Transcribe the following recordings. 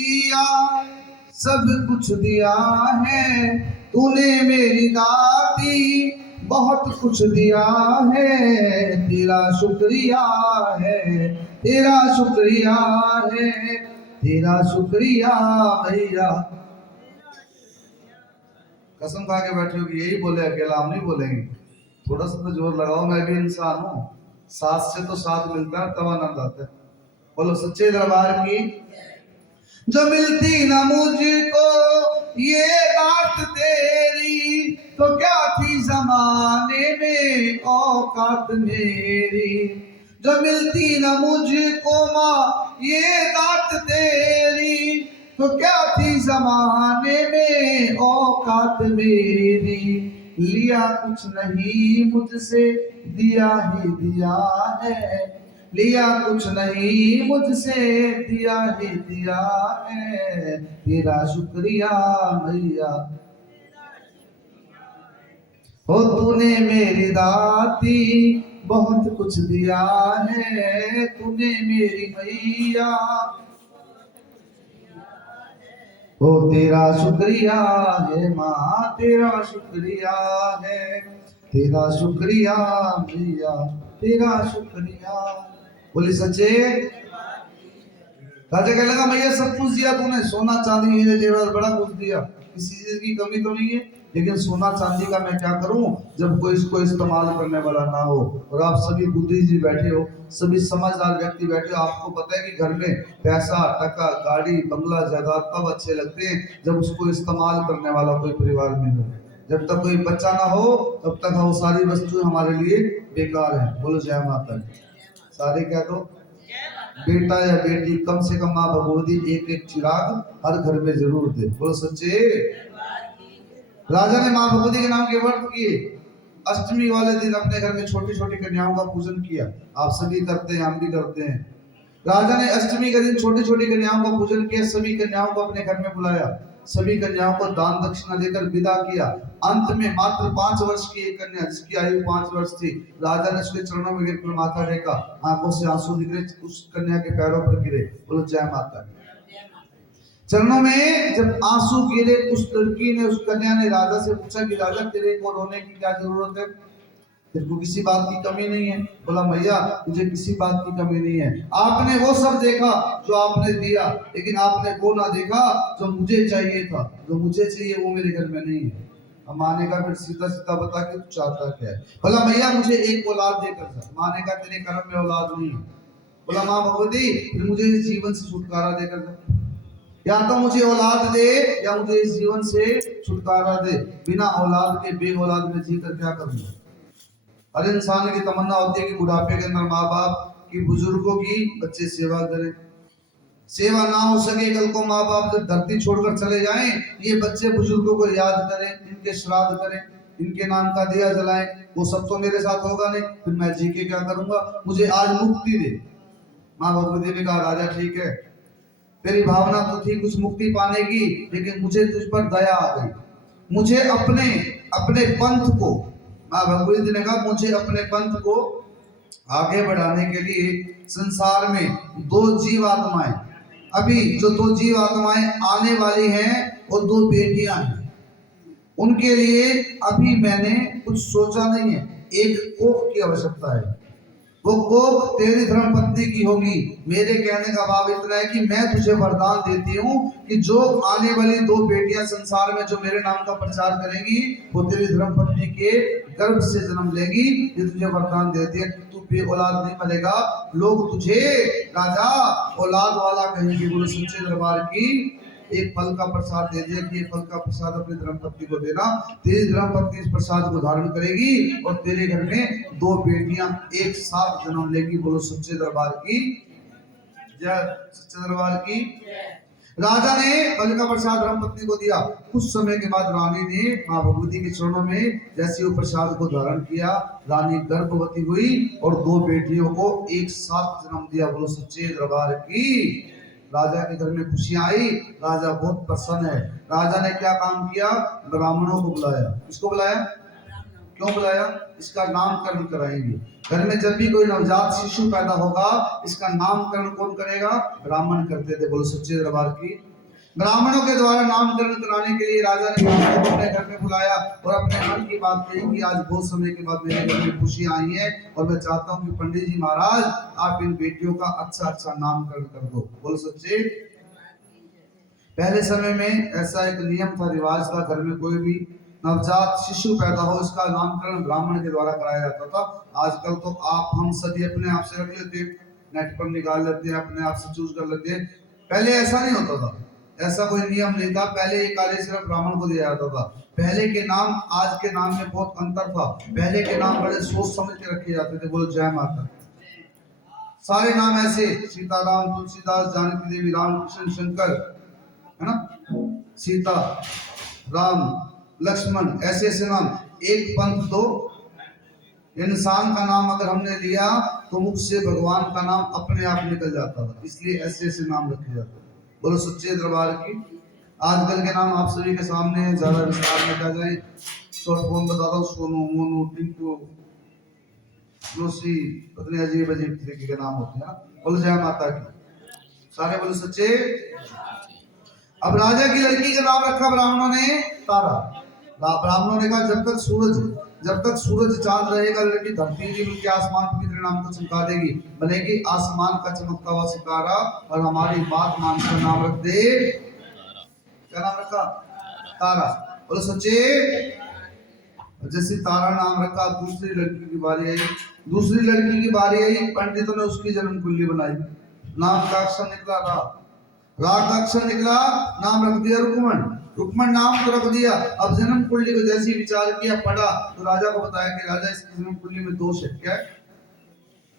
दिया, सब कुछ दिया है तूने मेरी दाती, बहुत कुछ दिया है, तेरा शुक्रिया है, तेरा शुक्रिया है, तेरा शुक्रिया भैया। कसम खा के बैठे हो कि यही बोले, अकेला हम नहीं बोलेंगे। थोड़ा सा तो जोर लगाओ, मैं भी इंसान हूँ, साथ से तो साथ मिलता है तब आनंद आता है। बोलो सच्चे दरबार की। जो मिलती ना मुझको ये बात तेरी, तो क्या थी जमाने में औकात मेरी। जो मिलती ना मुझको माँ ये बात तेरी, तो क्या थी जमाने में औकात मेरी। लिया कुछ नहीं मुझसे, दिया ही दिया है, लिया कुछ नहीं मुझसे, दिया ही दिया है, तेरा शुक्रिया भैया। हो तूने मेरी दाती, बहुत कुछ दिया है तूने मेरी भैया। ओ तेरा शुक्रिया है माँ, तेरा शुक्रिया है, तेरा शुक्रिया भैया, तेरा शुक्रिया। बोले सच्चे। राजा कहने लगा भैया सब कुछ दिया तूने, सोना चांदी हीरे जेवर बड़ा कुछ दिया, किसी चीज की कमी तो नहीं है, लेकिन सोना चांदी का मैं क्या करूं जब कोई इसको इस्तेमाल करने वाला ना हो। और आप सभी बुद्धिजीवी बैठे हो, सभी समझदार व्यक्ति बैठे हो, आपको पता है कि घर में पैसा टका गाड़ी बंगला जायदाद तब अच्छे लगते हैं जब उसको इस्तेमाल करने वाला कोई परिवार में हो। जब तक कोई बच्चा ना हो तब तक वो सारी वस्तुएं हमारे लिए बेकार है। बोलो जय माता दी। सारे क्या तो बेटा या बेटी कम से कम माँ भगवती एक एक चिराग हर घर में जरूर दे। बोलो सच्चे। राजा ने माँ भगवती के नाम के व्रत किए, अष्टमी वाले दिन अपने घर में छोटी छोटी कन्याओं का पूजन किया। आप सभी करते हैं, हम भी करते हैं। राजा ने अष्टमी के दिन छोटी छोटी कन्याओं का पूजन किया, सभी कन्याओं को अपने घर में बुलाया, सभी कन्याओं को दान दक्षिणा देकर विदा किया। अंत में मात्र 5 वर्ष की एक कन्या जिसकी आयु 5 वर्ष थी, राजा ने उसके चरणों में गिरकर माथा टेका, आंखों से आंसू निकले, उस कन्या के पैरों पर गिरे। बोलो जय माता। चरणों में जब आंसू गिरे, उस लड़की ने, उस कन्या ने राजा से पूछा कि राजा तेरे को रोने की क्या जरूरत है, तेरे को किसी बात की कमी नहीं है। बोला भैया मुझे किसी बात की कमी नहीं है, आपने वो सब देखा जो आपने दिया, लेकिन आपने वो ना देखा जो मुझे चाहिए था, जो मुझे चाहिए वो मेरे घर में नहीं है। अब माने का फिर सीधा सीधा बता कि तू चाहता क्या है। बोला भैया मुझे एक औलाद देकर जा। माने का तेरे कर्म में औलाद नहीं है। बोला माँ भगवती फिर मुझे इस जीवन से छुटकारा देकर जा, या तो मुझे औलाद दे या मुझे इस जीवन से छुटकारा दे, बिना औलाद के बे औलाद में जीकर क्या करूंगा। हर इंसान की तमन्ना होती है कि बुढ़ापे के अंदर माँ बाप की, बुजुर्गों की बच्चे सेवा करें। सेवा ना हो सके कल को माँ बाप जब धरती छोड़कर चले जाएं, ये बच्चे बुजुर्गों को याद करें, इनके श्राद्ध करें, इनके नाम का दिया जलाएं। वो सब तो मेरे साथ होगा नहीं, फिर मैं जी के क्या करूंगा, मुझे आज मुक्ति दे। माँ भगवती ने कहा राजा ठीक है, तेरी भावना तो थी कुछ मुक्ति पाने की, लेकिन मुझे तुझ पर दया आ गई। मुझे अपने अपने पंथ को, माँ भगवती ने कहा मुझे अपने पंथ को आगे बढ़ाने के लिए संसार में 2 जीव आत्माएं, अभी जो 2 जीव आत्माएं आने वाली हैं वो 2 बेटियां हैं, उनके लिए अभी मैंने कुछ सोचा नहीं है। एक कोख की आवश्यकता है, वो कोख तेरी धर्म पत्नी की होगी। मेरे कहने का भाव इतना है कि मैं तुझे वरदान देती हूँ कि जो आने वाली 2 बेटियां संसार में जो मेरे नाम का प्रचार करेंगी वो तेरी धर्म पत्नी के गर्भ से जन्म लेगी। ये तुझे वरदान देती है, तू भी औलाद नहीं मरेगा, लोग तुझे राजा औलाद वाला कहेंगे। बोलो सच्चे दरबार की। एक फल का प्रसाद दे दिया कि ये फल का प्रसाद अपनी धर्मपत्नी को देना, तेरी धर्मपत्नी इस प्रसाद को धारण करेगी और तेरे घर में 2 बेटियां एक साथ जन्म लेगी। बोलो सच्चे दरबार की जय, सच्चे दरबार की। राजा ने फल का प्रसाद धर्मपत्नी को दिया। कुछ समय के बाद रानी ने माँ भगवती के चरणों में जैसे वो प्रसाद को धारण किया, रानी गर्भवती हुई और 2 बेटियों को एक साथ जन्म दिया। बोलो सच्चे दरबार की। राजा के घर में खुशियां आई, राजा बहुत प्रसन्न है। राजा ने क्या काम किया, ब्राह्मणों को बुलाया। किसको बुलाया, क्यों बुलाया? इसका नामकरण कराएंगे। घर में जब भी कोई नवजात शिशु पैदा होगा, इसका नामकरण कौन करेगा? ब्राह्मण करते थे। बोलो सच्चे दरबार की। ब्राह्मणों के द्वारा नामकरण कराने के लिए राजा ने अपने घर में बुलाया और अपने मन की बात कही कि आज बहुत समय के बाद मेरे घर में खुशी आई है और मैं चाहता हूं कि पंडित जी महाराज आप इन बेटियों का अच्छा अच्छा नामकरण कर दो। बोलो सच्चे। पहले समय में ऐसा एक नियम था, रिवाज था, घर में कोई भी नवजात शिशु पैदा हो इसका नामकरण ब्राह्मण के द्वारा कराया जाता था। आजकल तो आप हम सभी अपने आप से रख लेते हैं, नेट पर निकाल लेते हैं, अपने आप से चूज कर लेते हैं। पहले ऐसा नहीं होता था, ऐसा कोई नियम नहीं था। पहले ये कार्य सिर्फ ब्राह्मण को दिया जाता था। पहले के नाम आज के नाम में बहुत अंतर था। पहले के नाम बड़े सोच समझ के रखे जाते थे। बोलो जय माता। सारे नाम ऐसे सीताराम, तुलसीदास, जानकी देवी, राम कृष्ण, शंकर, है ना, सीता, राम, लक्ष्मण, ऐसे ऐसे नाम। एक पंथ दो, इंसान का नाम अगर हमने लिया तो मुख से भगवान का नाम अपने आप निकल जाता था, इसलिए ऐसे ऐसे नाम रखे जाते थे। बोलो सच्चे दरबार की। आजकल के नाम आप सभी के सामने है, ज्यादा विस्तार में क्या जाए। शॉर्ट फॉर्म बताता हूँ, सोनू, मोनू, टिंकू, लूसी, पत्नी, अजीब अजीब तरीके के नाम होते हैं। बोलो जय माता की। सारे बोलो सच्चे। अब राजा की लड़की का नाम रखा ब्राह्मणों ने तारा। ब्राह्मणों ने कहा जब तक सूरज चांद रहेगा लड़की धरती की मिलकर आसमान के नाम को चमका देगी, बनेगी आसमान का चमकता हुआ सितारा और हमारी बात मान कर नाम रख दे। क्या नाम रखा? तारा। बोलो सच्चे। जैसे तारा नाम रखा, दूसरी लड़की की बारी आई। पंडितों ने उसकी जन्म कुंडली बनाई। नाम का अक्षर निकला रा का अक्षर निकला, नाम रख दिया रुक्मण नाम तो रख दिया। अब जन्म कुंडली को जैसे विचार किया, पढ़ा तो राजा को बताया कि राजा इसकी जन्म कुंडली में दोष है। क्या है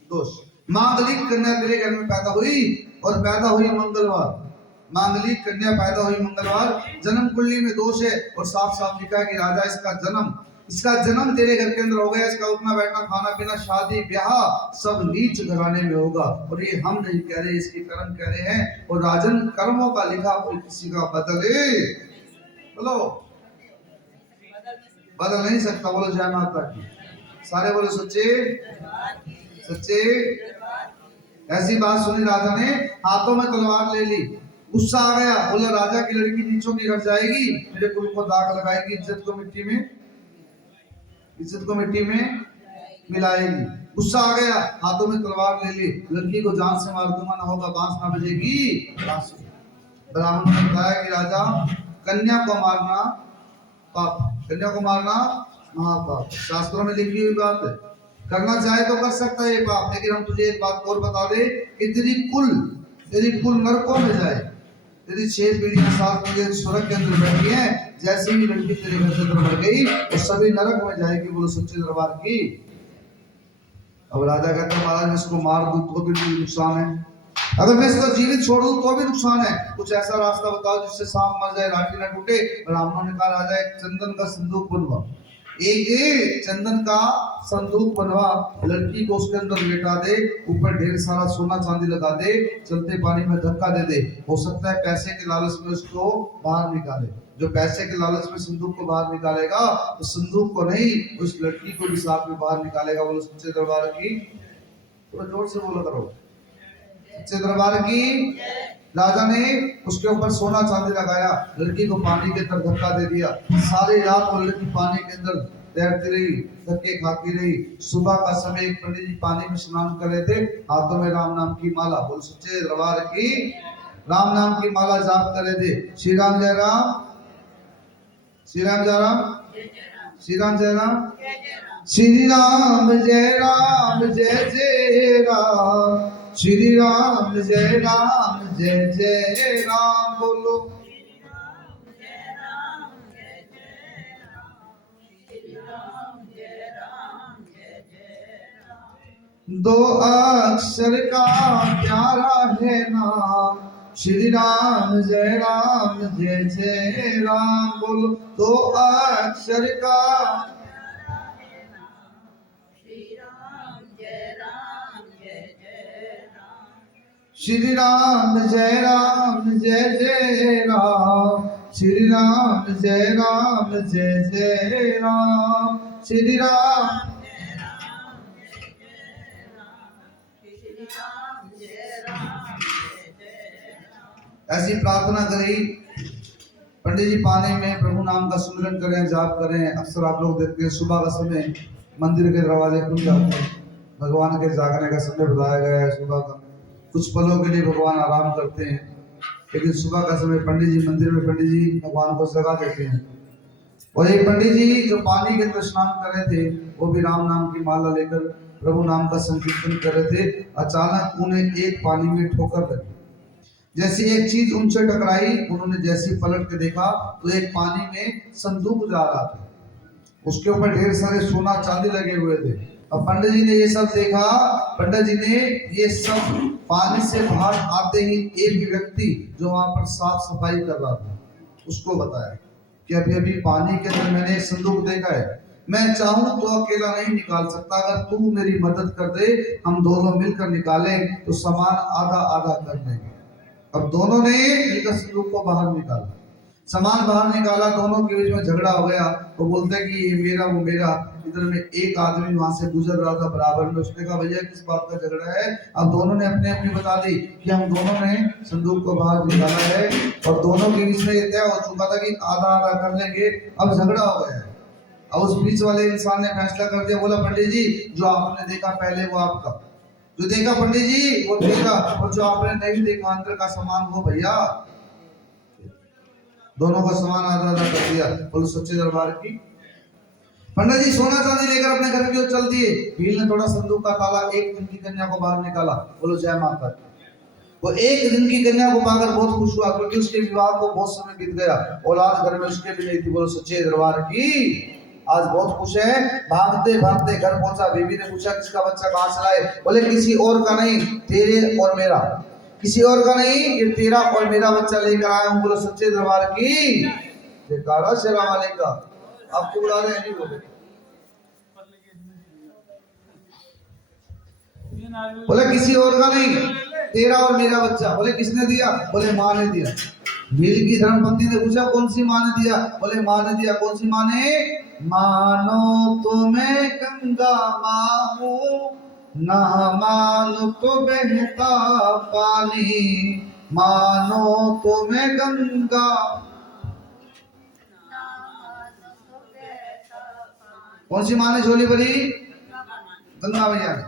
दोष? मांगलिक कन्या तेरे घर में पैदा हुई और पैदा हुई मंगलवार। मांगलिक कन्या पैदा हुई मंगलवार, जन्म कुंडली में दोष है और साफ साफ लिखा है कि राजा इसका जन्म तेरे घर के अंदर हो गया। इसका उठना बैठना खाना पीना शादी ब्याह सब नीच घराने में होगा। और ये हम नहीं कह रहे, इसके कर्म कह रहे हैं। और राजन कर्मों का लिखा कोई किसी का बदले बोलो बदल नहीं सकता। बोलो जय माता की। सारे बोलो सच्चे। ऐसी बात सुनी राजा ने, हाथों में तलवार ले ली। गुस्सा आ गया, बोला राजा की लड़की नीचों की घर जाएगी, मेरे कुल को दाग लगाएगी, इज्जत को मिट्टी में मिलाएगी। गुस्सा आ गया, हाथों में तलवार ले ली, लड़की को जान से मार दूंगा, ना होगा बांस ना बजेगी। ब्राह्मण ने बताया कि राजा कन्या को मारना पाप, कन्या को मारना महापाप। शास्त्रों में लिखी हुई बात है, करना चाहे तो कर सकता है ये पाप। लेकिन हम तुझे एक बात और बता दे कि तेरी कुल नरकों में जाए। तेरी 6 पीढ़ियां 7 पीढ़ियां स्वर्ग के अंदर बैठी हैं, जैसे ही लड़की तेरे घर से अंदर बढ़ गई वो सभी नरक में जाएगी। बोलो सच्चे दरबार की। अब राजा कहता है महाराज मैं इसको मार दूं तो भी नुकसान है, अगर मैं इसको जीवित छोड़ दूं तो भी नुकसान है। कुछ ऐसा रास्ता बताओ जिससे सांप मर जाए, लाठी ना टूटे। ब्राह्मणों ने कहा राजा एक चंदन का संदूक बनवा, एक चंदन का संदूक बनवा, लड़की को उसके अंदर लेटा दे, ऊपर ढेर सारा सोना चांदी लगा दे, चलते पानी में धक्का दे दे। हो सकता है पैसे के लालच में उसको बाहर निकाले। जो पैसे के लालच में संदूक को बाहर निकालेगा तो संदूक को नहीं, उस लड़की को भी साथ में बाहर निकालेगा। बोलो सच्चे दरबार की। तो जोर से बोलो करो सच्चे दरबार की। राजा ने उसके ऊपर सोना चांदी लगाया, लड़की को पानी के अंदर धक्का दे दिया। सारी रात वो लड़की पानी के अंदर तैरती रही, धक्के खाती रही। सुबह का समय एक पंडित जी पानी में स्नान कर रहे थे, हाथों में राम नाम की माला, बोल सच्चे दरबार की, राम नाम की माला जाप कर रहे थे। श्री राम जय राम, श्री राम जय राम, श्री राम जय राम, श्री राम जय राम जय जय राम, श्री राम जय राम जय जय राम। बोलो दो अक्षर का प्यारा है नाम, श्री राम जय जय राम। बोलो दो अक्षर का श्री राम जय जय राम, श्री राम जय जय राम। श्री राम। ऐसी प्रार्थना करी। पंडित जी पानी में प्रभु नाम का सुमिरन करें, जाप करें। अक्सर आप लोग देखते हैं सुबह का समय मंदिर के दरवाजे खुल जाते हैं, भगवान के जागने का समय बताया गया है सुबह का। कुछ पलों के लिए भगवान आराम करते हैं, लेकिन सुबह का समय पंडित जी मंदिर में पंडित जी भगवान को जगा देते हैं। और ये पंडित जी जो पानी के अंदर स्नान कर रहे थे, वो भी राम नाम की माला लेकर प्रभु नाम का संकीर्तन कर रहे थे। अचानक उन्हें एक पानी में ठोकर लगी। जैसी एक चीज उनसे टकराई, उन्होंने जैसी पलट के देखा तो एक पानी में संदूक जा रहा था। उसके ऊपर ढेर सारे सोना चांदी लगे हुए थे। अब पंडित जी ने ये सब देखा। पंडित जी ने ये सब पानी से बाहर आते ही एक व्यक्ति जो वहां पर साफ सफाई कर रहा था उसको बताया कि अभी अभी पानी के अंदर मैंने एक संदूक देखा है, मैं चाहूं तो अकेला नहीं निकाल सकता, अगर तू मेरी मदद कर दे, हम दोनों मिलकर निकालें तो सामान आधा आधा कर देंगे। अब दोनों ने मिलकर संदूक को बाहर निकाला, सामान बाहर निकाला, दोनों के बीच में झगड़ा हो गया। वो बोलते हैं कि ये मेरा वो मेरा। इधर में एक आदमी वहां से गुजर रहा था बराबर में, उसने कहा भैया किस बात का झगड़ा है। अब दोनों ने अपने अपनी बता दी कि हम दोनों ने संदूक को बाहर निकाला है और दोनों के बीच में ये तय हो चुका था कि आधा आधा कर लेंगे। अब झगड़ा हो गया है। अब उस बीच वाले इंसान ने फैसला कर दिया, बोला पंडित जी जो आपने देखा पहले वो आपका, जो देखा पंडित जी वो देखा, और जो आपने नहीं देखा अंदर का सामान वो भैया। दोनों का सामान आधा आधा कर दिया। बोलो सच्चे दरबार की। पंडित जी सोना चांदी लेकर अपने घर की ओर चल दिए। भील ने थोड़ा संदूक का ताला एक दिन की कन्या को बाहर निकाला। बोलो जय माता। वो एक दिन की कन्या को पाकर बहुत खुश हुआ, क्योंकि उसके विवाह को बहुत समय बीत गया, औलाद घर में उसके भी नहीं थी। बोलो सच्चे दरबार की। आज बहुत खुश है। भागते भागते घर पहुंचा। बीवी ने पूछा किसका बच्चा कहाँ चला है? बोले किसी और का नहीं, तेरे और मेरा। किसी और का नहीं, ये तेरा और मेरा बच्चा लेकर आया हूँ। बोलो सच्चे दरबार की जयकारा शेरा वाले का। आपको बुला रहे हैं नहीं बोले। बोले किसी और का नहीं, तेरा और मेरा बच्चा। बोले किसने दिया? बोले माँ ने दिया। भील की धर्मपत्नी ने पूछा कौन सी माँ ने दिया? बोले माँ ने दिया। कौन सी माँ ने? मानो तो मैं गंगा माँ हूँ, ना मानो तो बहता पानी, मानो तो मैं गंगा। कौन सी माँ ने झोली भरी? गंगा मैया ने।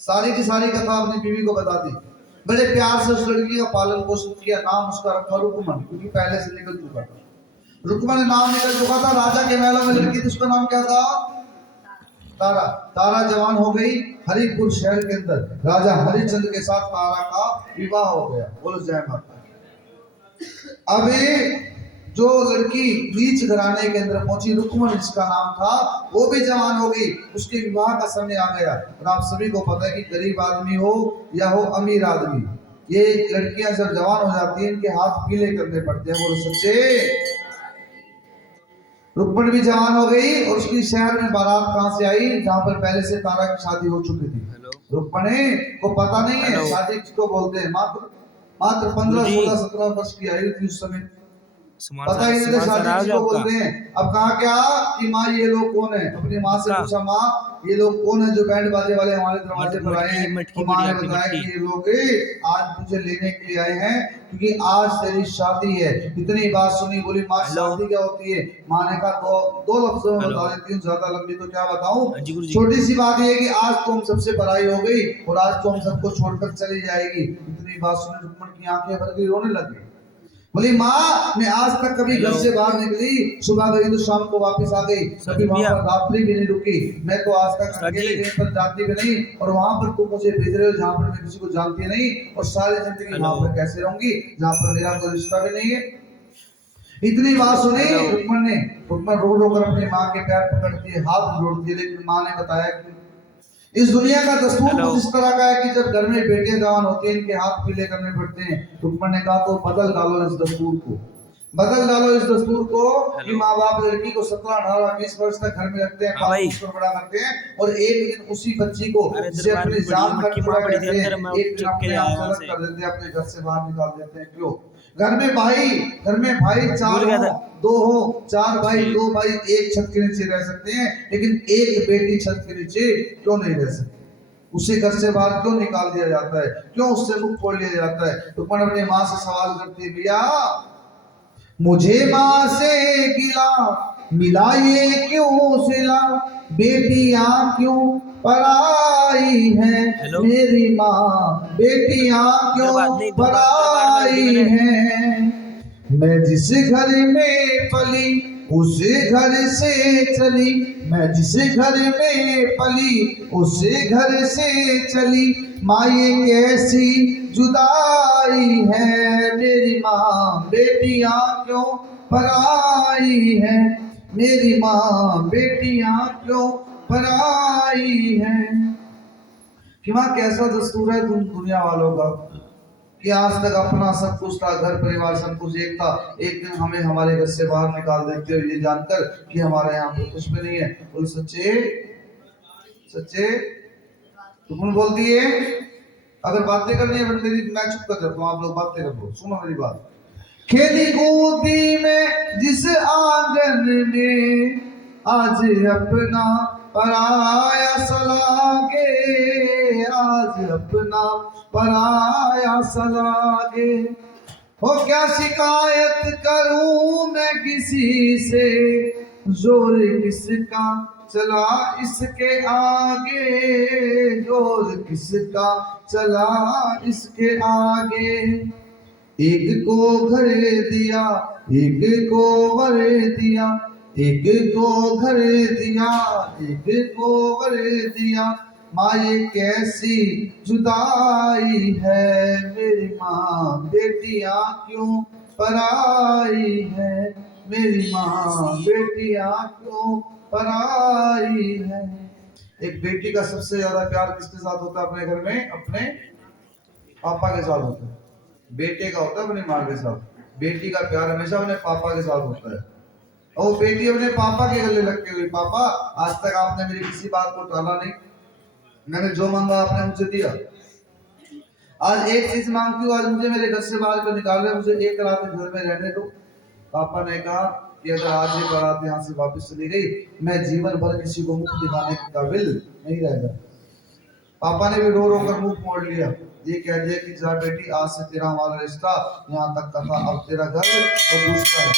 सारी की सारी कथा अपनी बीवी को बता दी। बड़े प्यार से उस लड़की का पालन पोषण किया। नाम उसका रखा रुकमन, क्योंकि पहले से निकल चुका था। रुकमन नाम निकल चुका था। राजा के महलों में लड़की थी, उसका नाम क्या था? तारा। तारा जवान हो गई। हरिपुर शहर के अंदर राजा हरिश्चंद्र के साथ तारा का विवाह हो गया। बोलो जय माता। अब जो लड़की नीच घराने के अंदर पहुंची, रुकमन जिसका नाम था, वो भी जवान हो गई। उसके विवाह का समय आ गया। और आप सभी को पता है कि गरीब आदमी हो या हो अमीर आदमी, ये लड़कियां जब जवान हो जाती हैं इनके हाथ पीले करने पड़ते हैं। बोलो सच्चे। रुक्मणी भी जवान हो गई और उसकी शहर में बारात कहां से आई? जहां पर पहले से तारा की शादी हो चुकी थी। रुक्मणी को पता नहीं है शादी किसको बोलते हैं। मात्र 15, 16, 17 वर्ष की आयु थी उस समय। पता ही नहीं था शादी किसको बोलते हैं। अब कहा क्या कि माँ ये लोग कौन है? अपनी माँ से पूछा माँ ये लोग कौन है जो बैंड बाजे वाले हमारे दरवाजे पर आए हैं? तो माँ ने बताया कि ये लोग आज तुझे लेने के लिए आए हैं, क्योंकि आज तेरी शादी है। इतनी बात सुनी, बोली माँ शादी क्या होती है? माँ ने कहा दो लफ्जों में बता देती हूँ, ज्यादा लंबी तो क्या बताऊं। छोटी सी बात ये है कि आज तो हम सबसे बड़ाई हो गई और आज तो हम सबको छोड़कर चली जाएगी। इतनी बात सुनी रुक्मणी की आंखें भर गई, रोने लगी। बोली माँ मैं आज तक कभी घर से बाहर निकली, सुबह गई तो शाम को वापस आ गई, कभी वहां पर रात्रि भी नहीं रुकी। मैं तो आज तक अकेले कहीं पर जाती भी नहीं, और वहां पर तुम मुझे भेज रहे हो जहां पर मैं किसी को जानती नहीं, और सारी जिंदगी वहां पर कैसे रहूंगी जहां पर मेरा कोई रिश्ता भी नहीं है। इतनी बात सुनी रुक्मणी ने। रुक्मणी रो रो कर अपनी माँ के पैर पकड़ती है, हाथ जोड़ती है। लेकिन माँ ने बताया कि इस दुनिया का दस्तूर कुछ इस तरह का है कि जब घर में बेटियां जवान होती हैं इनके हाथ पीले करने पड़ते हैं। रुक्मणी ने कहा तो बदल डालो इस दस्तूर को, बदल डालो इस दस्तूर को कि माँ बाप लड़की को 17, 18, 20 वर्ष तक घर में रखते हैं, पाल बड़ा करते हैं, और एक दिन उसी बच्ची को जिसे अपनी जान तक पूरा करते हैं, एक दिन अपने आप अलग कर देते हैं, अपने घर से बाहर निकाल देते हैं। क्यों? घर में भाई चार भूल गया हो, था। दो हो, चार भाई, दो भाई एक छत के नीचे रह सकते हैं, लेकिन एक बेटी छत के नीचे क्यों नहीं रह सकती? उसे घर से बाहर क्यों निकाल दिया जाता है? क्यों उससे मुख खोल लिया जाता है? तो अपन अपनी माँ से सवाल करती है, भैया मुझे माँ से गिला मिला ये क्यों सिला, बेटियां क्यों पराई है हेलो? मेरी माँ, बेटियां क्यों नहीं, दो बार पराई दी मैंने। है। मैं जिस घर में पली उस घर से चली, मैं जिस घर में पली उस घर से चली, माँ ये कैसी जुदाई है मेरी माँ, बेटियां क्यों पराई है मेरी माँ, बेटियां क्यों पराई है। कि माँ कैसा दस्तूर है दुनिया वालों का कि आज तक अपना सब कुछ था, घर परिवार सब कुछ एक था, एक दिन हमें हमारे घर से बाहर निकाल देते हो ये जानकर कि हमारे यहाँ पर कुछ भी नहीं है। बोल सच्चे सच्चे तुम बोलती है। अगर बातें करनी है फिर मेरी मैं चुप कर जाता हूँ, आप लोग बातें कर लो, सुनो मेरी बात। खेली कूदी में जिस आंगन में आज अपना पराया सलागे, आज अपना पराया सलागे। हो क्या शिकायत करूं मैं किसी से, जोर किसका चला इसके आगे, जोर किसका चला इसके आगे। एक को घर दिया एक को वर दिया, एक को घर दिया एक को वर दिया, माँ ये कैसी जुदाई है मेरी माँ, बेटियां क्यों पराई है मेरी माँ, बेटियां क्यों पराई है। एक बेटी का सबसे ज्यादा प्यार किसके साथ होता है अपने घर में? अपने पापा के साथ होता है। बेटे का होता है अपनी माँ के साथ, बेटी का प्यार हमेशा अपने पापा के साथ होता है। और बेटी अपने पापा के गले लग के हुई, पापा आज तक आपने मेरी किसी बात को टाला नहीं, मैंने जो मांगा आपने मुझे दिया, आज एक चीज मांगती हूँ, आज मुझे मेरे घर से बाहर क्यों निकाल रहे, मुझे एक रात घर में रहने दो। पापा ने कहा कि अगर आज ये बारात यहाँ से वापस चली गई, मैं जीवन भर किसी को मुख दिखाने के काबिल नहीं रहेगा। पापा ने भी रो रो कर मुंह मोड़ लिया, ये कह दिया कि जा बेटी आज से तेरा हमारा रिश्ता यहाँ तक का था, अब तेरा घर और दूसरा है।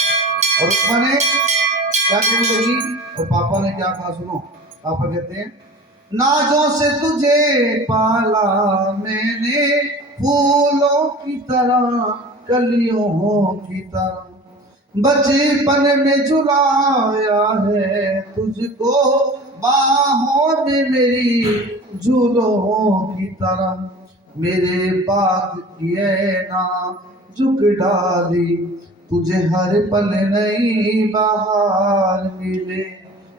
और उसमें ने क्या कहने लगी, और पापा ने क्या कहा सुनो। पापा कहते हैं, नाजों से तुझे पाला मैंने, फूलों की तरह कलियों की तरह, बचपन में झुलाया है तुझको, बाहों में मेरी झूलों की तरह, मेरे बाग की ना झुक डाली, तुझे हर पल नई बहार मिले,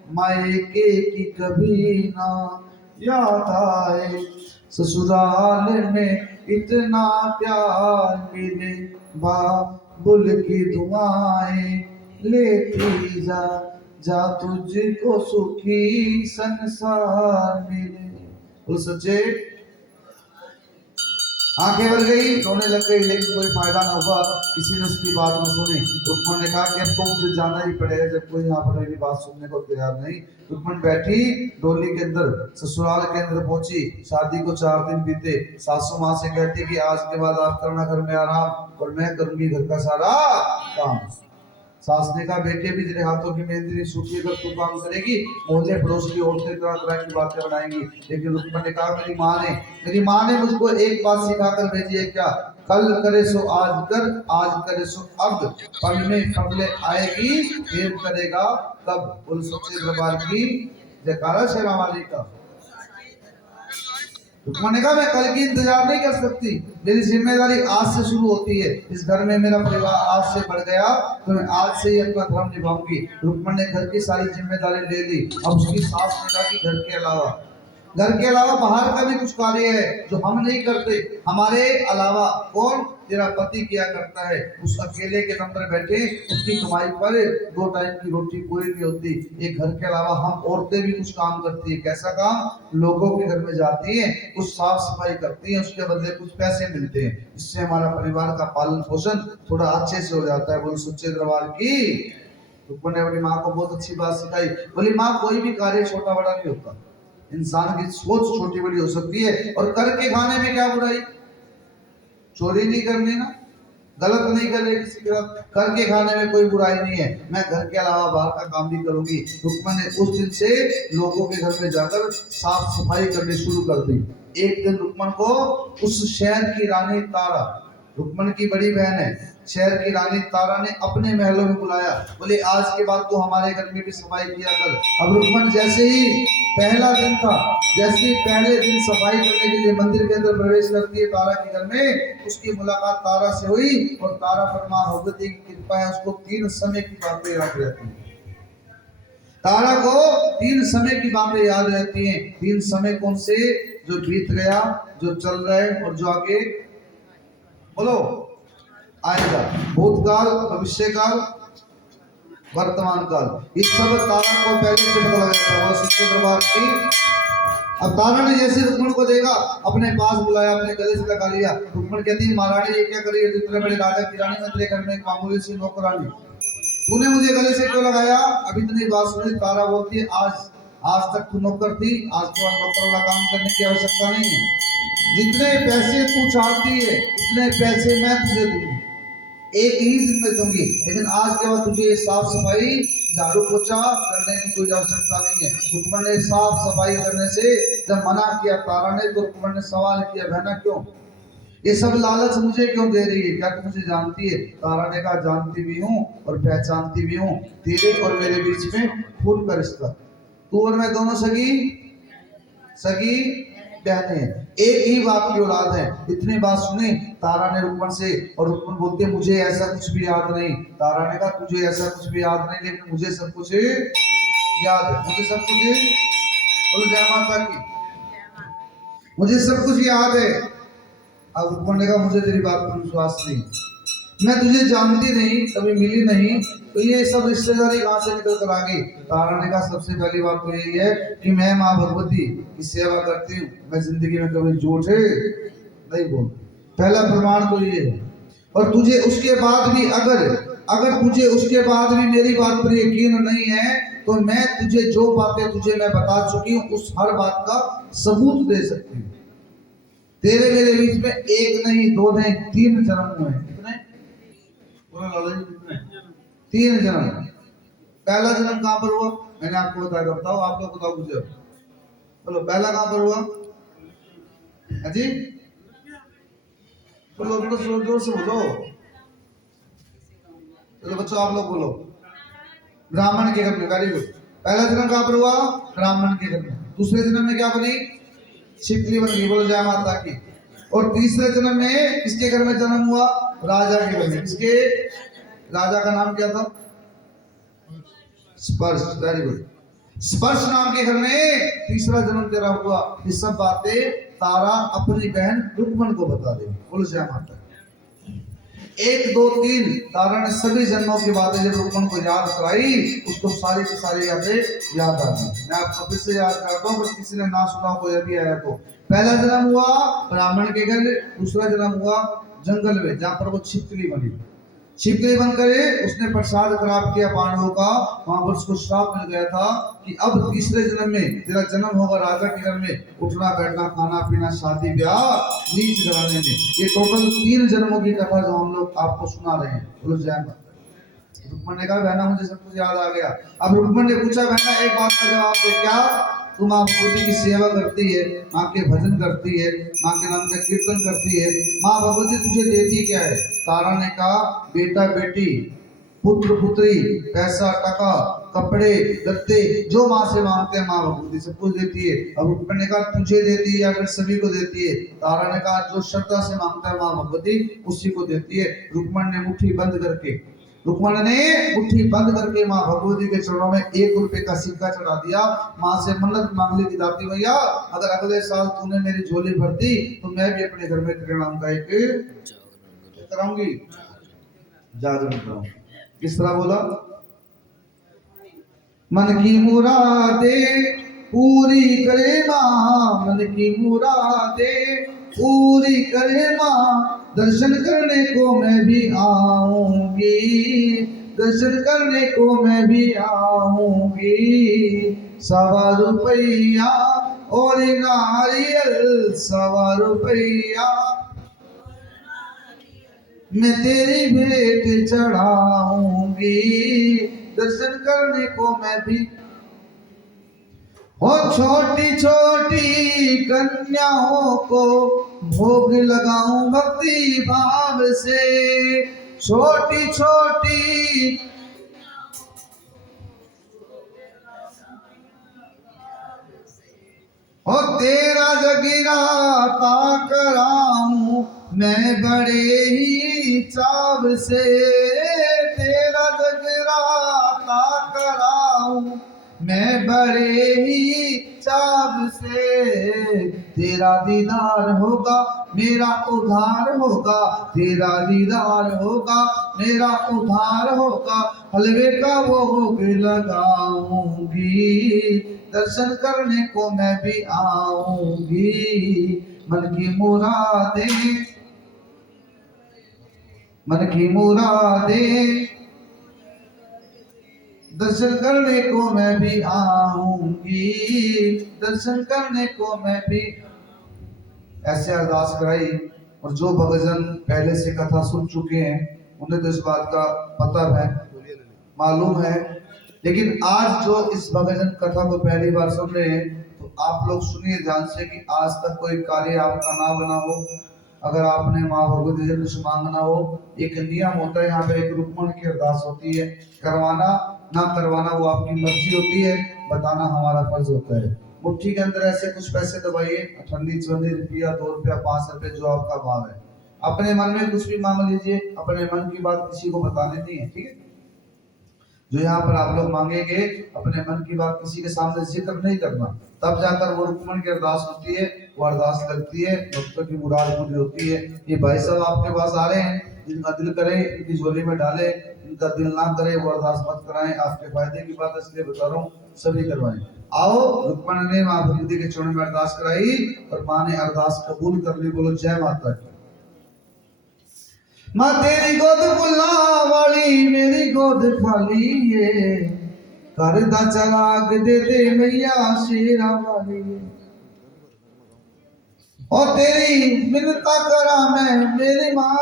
मायके की कभी ना याद आए, ससुराल में इतना प्यार मिले, बाबुल की दुआएं लेती जा, जा तुझको सुखी संसार मिले। तो सच्चे आंखें भर गई, रोने लग गई, लेकिन कोई फायदा ना हुआ, किसी ने उसकी बात न सुनी। रुक्मण ने कहा कि अब तो मुझे जाना ही पड़ेगा, जब कोई यहाँ पर मेरी बात सुनने को तैयार नहीं। रुक्मण बैठी डोली के अंदर, ससुराल के अंदर पहुंची। शादी को 4 दिन बीते। सासू माँ से कहती कि आज के बाद आप करना घर में आराम और मैं करूंगी घर का सारा काम। सास ने कहा बेटे भी तेरे हाथों की मेहंदी नहीं सूखी, अगर तू काम करेगी मोहल्ले पड़ोस की औरतें तरह तरह की बातें बनाएंगी। लेकिन रुक्मण ने कहा मेरी माँ ने मुझको एक बात सिखाकर भेजी है, क्या? कल करे सो आज कर, आज करे सो अब, पल में फबले आएगी फिर करेगा तब। बोल सच्चे दरबार की जयकारा शेरा वाली का। रुक्मण ने कहा मैं कल की इंतजार नहीं कर सकती, मेरी जिम्मेदारी आज से शुरू होती है। इस घर में मेरा परिवार आज से बढ़ गया तो मैं आज से ही अपना धर्म निभाऊंगी। रुक्मण ने घर की सारी जिम्मेदारी ले ली। अब उसकी सास ने कहा कि घर के अलावा घर के अलावा बाहर का भी कुछ कार्य है जो हम नहीं करते, हमारे अलावा कौन, तेरा पति किया करता है। उस अकेले के दम पर बैठे उसकी कमाई पर 2 टाइम की रोटी पूरी नहीं होती। एक घर के अलावा हम औरतें भी कुछ काम करती है। कैसा काम? लोगों के घर में जाती है, कुछ साफ सफाई करती है, उसके बदले कुछ पैसे मिलते हैं। इससे हमारा परिवार का पालन पोषण थोड़ा अच्छे से हो जाता है। बोलो सच्चे दरबार की। रुक्मणी ने अपनी माँ को बहुत अच्छी बात सिखाई। बोली माँ, कोई भी कार्य छोटा बड़ा नहीं होता, इंसान की सोच छोटी बड़ी हो सकती है। और करके खाने में क्या बुराई? चोरी नहीं करनी ना, गलत नहीं करने किसी के साथ, करके खाने में कोई बुराई नहीं है। मैं घर के अलावा बाहर का काम भी करूंगी। रुक्मण ने उस दिन से लोगों के घर में जाकर साफ सफाई करनी शुरू कर दी। एक दिन रुक्मण को उस शहर की रानी तारा, रुक्मण की बड़ी बहन है, शहर की रानी तारा ने अपने महलों में बुलाया। बोले आज के बाद तो हमारे घर में भी सफाई किया कर। अब रुक्मण जैसे ही पहला दिन था, जैसे ही पहले दिन सफाई करने के लिए मंदिर के अंदर प्रवेश करती है तारा के घर में, उसकी मुलाकात तारा से हुई। और तारा पर मां भगवती की कृपा है, उसको 3 समय की बातें याद रहती हैं। तारा को 3 समय की बातें याद रहती हैं। 3 समय कौन से? जो बीत गया, जो चल रहा है और जो आगे बोलो आएगा। भूतकाल, भविष्य काल, वर्तमान काल, इस सब तारा को पहले से पता लगा था। वो सच्चे दरबार की। अब तारा ने जैसे रुक्मण को देखा, अपने पास बुलाया, अपने गले से लगा लिया। रुक्मण कहती है महारानी ये क्या कर रही है? जितने बड़े राजा की रानी, मैं तेरे घर में एक मामूली सी नौकरानी, तूने मुझे गले से क्यों लगाया? अब इतनी बात सुनी तारा बोलती है आज तक तू नौकर थी, आज के बाद नौकर वाला काम करने की आवश्यकता नहीं है। जितने पैसे तू चाहती है उतने पैसे मैं तुझे दूंगी, एक ही दिन में दूंगी, लेकिन आज के बाद तुझे साफ सफाई, झाड़ू पोछा करने की कोई आवश्यकता नहीं है। रुक्मण ने साफ सफाई करने से जब मना किया तारा ने, तो रुक्मण ने सवाल किया बहना क्यों ये सब लालच मुझे क्यों दे रही है? क्या तू मुझे जानती है? तारा ने कहा जानती भी हूँ और पहचानती भी हूँ। तेरे और मेरे बीच में खून का रिश्ता, तू और मैं दोनों सगी बहनें, एक ही बाप की औलाद है। इतनी बात सुनी तारा ने रुक्मण से, और रुक्मण बोलते मुझे ऐसा कुछ भी याद नहीं। तारा ने कहा तुझे ऐसा कुछ भी याद नहीं, लेकिन मुझे सब कुछ याद है। मुझे सब कुछ, बोलो जय माता की, मुझे सब कुछ याद है। अब रुक्मण ने कहा मुझे तेरी बात पर विश्वास नहीं, मैं तुझे जानती नहीं, कभी मिली नहीं, तो ये सब रिश्तेदारी कहाँ से निकल कर आ गई? तारा ने कहा सबसे पहली बात तो यही है कि मैं माँ भगवती की सेवा करती हूँ, मैं जिंदगी में कभी झूठ नहीं बोल, पहला प्रमाण तो ये है। और तुझे उसके बाद भी अगर तुझे उसके बाद भी मेरी बात पर यकीन नहीं है, तो मैं तुझे जो बातें तुझे मैं बता चुकी हूँ उस हर बात का सबूत दे सकती हूँ। तेरे मेरे बीच में 1 नहीं 2 नहीं 3 जन्म हुए। कितने? कितने? 3 जन्म। पहला जन्म कहाँ पर हुआ? मैंने आपको बताया, बताओ आप लोग बताओ मुझे। बोलो पहला कहाँ पर हुआ? अजी बोलो, तो जोर से बोलो। चलो बच्चों आप लोग बोलो। ब्राह्मण के घर में। Very good. पहला जन्म कहाँ पर हुआ? ब्राह्मण के घर में। दूसरे जन्म में क्या बनी? छिपकली बन गई। बोलो जय माता की। और तीसरे जन्म में किसके घर में जन्म हुआ? राजा के घर में। किसके? राजा का नाम क्या था? स्पर्श। Very good. स्पर्श नाम के घर में तीसरा जन्म तेरा हुआ। ये सब बातें तारा अपनी बहन रुक्मण को बता दे। बोलो जय माता। 1 2 3 तारा ने सभी जन्मों की बातें जब रुक्मण को याद कराई, उसको सारी की सारी यादें याद आ गई। मैं आपको फिर से याद करता हूँ, पर किसी ने ना सुना कोई अभी आया तो। पहला जन्म हुआ ब्राह्मण के घर, दूसरा जन्म हुआ जंगल में, जहाँ पर वो छिपकली बनी। छिपकली बनकर उसने प्रसाद खराब किया पांडवों का, वहां पर उसको श्राप मिल गया था कि अब तीसरे जन्म में तेरा जन्म होगा राजा के घर में, उठना बैठना खाना पीना शादी ब्याह नीच घराने में। ये टोटल 3 जन्मों की कथा जो हम लोग आपको सुना रहे हैं। बोलो जय माता। रुक्मण ने कहा बहना मुझे सब कुछ याद आ गया। अब रुक्मण ने पूछा बहना एक बात का जवाब दे, क्या तू माँ भगवती की सेवा करती है, माँ के भजन करती है, माँ के नाम का कीर्तन करती है, माँ भगवती तुझे देती क्या है? तारा ने कहा बेटा बेटी पुत्र पुत्री पैसा टका कपड़े लत्ते जो माँ से मांगते हैं माँ भगवती सब कुछ देती है। अब रुक्मण ने कहा तुझे देती है या फिर सभी को देती है? तारा ने कहा जो श्रद्धा से मांगता है माँ भगवती उसी को देती है। रुक्मण ने मुट्ठी बंद करके रुक्मण ने मुट्ठी बंद करके माँ भगवती के चरणों में 1 रुपए का सिक्का चढ़ा दिया। माँ से मन्नत मांग ली कि दाती मैया अगर अगले साल तूने मेरी झोली भर दी तो मैं भी अपने घर में त्रिनाम का एक कराऊंगी, जागरण कराऊंगी। किस तरह बोला? मन की मुरादे पूरी करे माँ, मन की मुरादे पूरी करे माँ, दर्शन करने को मैं भी आऊंगी, दर्शन करने को मैं भी आऊंगी। 1.25 रुपया और नारियल, 1.25 रुपया मैं तेरी भेंट चढ़ाऊंगी, दर्शन करने को मैं भी। हो छोटी छोटी कन्याओं को भोग लगाऊं भक्ति भाव से, छोटी छोटी हो तेरा जगराता कराऊं मैं बड़े ही चाव से, तेरा जगराता कराऊं मैं बड़े ही चाव से। तेरा दीदार होगा मेरा उधार होगा, तेरा दीदार होगा मेरा उधार होगा, हलवे का भोग लगाऊंगी, दर्शन करने को मैं भी आऊंगी। मन की मुरादे, मन की मुरादे दर्शन करने को मैं भी आऊंगी, दर्शन करने को मैं भी। ऐसे अरदास कराई। और जो भक्तजन पहले से कथा सुन चुके हैं उन्हें तो इस बात का पता है, मालूम है, लेकिन आज जो इस भक्तजन कथा को पहली बार सुन रहे हैं तो आप लोग सुनिए ध्यान से कि आज तक कोई कार्य आपका ना बना हो, अगर आपने माँ भगवती से कुछ मांगना हो, एक नियम होता है, यहाँ पे एक रुक्मण की अरदास होती है, करवाना ना करवाना वो आपकी मर्जी होती है, बताना हमारा फर्ज होता है। मुट्ठी के अंदर ऐसे कुछ पैसे दबाइए, ठंडी 20 रुपया 2 रुपया 5 रुपये जो आपका भाव है, अपने मन में कुछ भी मांग लीजिए, अपने मन की बात किसी को बतानी नहीं है, ठीक है। जो यहाँ पर आप लोग मांगेंगे अपने मन की बात किसी के सामने जिक्र नहीं करना, तब जाकर वो रुक्मण की अरदास होती है, वो अरदास लगती है, भक्तों की मुराद पूरी होती है। ये भाई साहब आपके पास आ रहे हैं, जिनका दिल करे इनकी झोली में डाले, इनका दिल ना करे वो अरदास मत कराएं, आपके फायदे की बात इसलिए बता रहा हूँ, सभी करवाएं। आओ, रुक्मण ने माँ भगवती के चरणों में अरदास कराई और माँ ने अरदास कबूल कर ली। बोलो जय माता की। माँ तेरी गोद फुल्ला वाली मेरी गोद खाली है, कर दा चराग दे दे मैया शेरा वाली, और तेरी मिन्नता करा मैं मेरी माँ,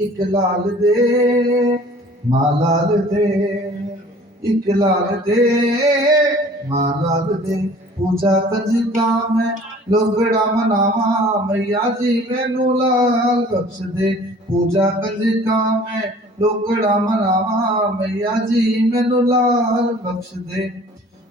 एक लाल दे माँ लाल दे, एक लाल दे माँ लाल दे, पूजा कंजका मैं लोगड़ा मनावा मैया जी मैनू लाल बख्श दे, पूजा कंजका मैं लोगड़ा मनावा मैया जी मैनू लाल बख्श दे।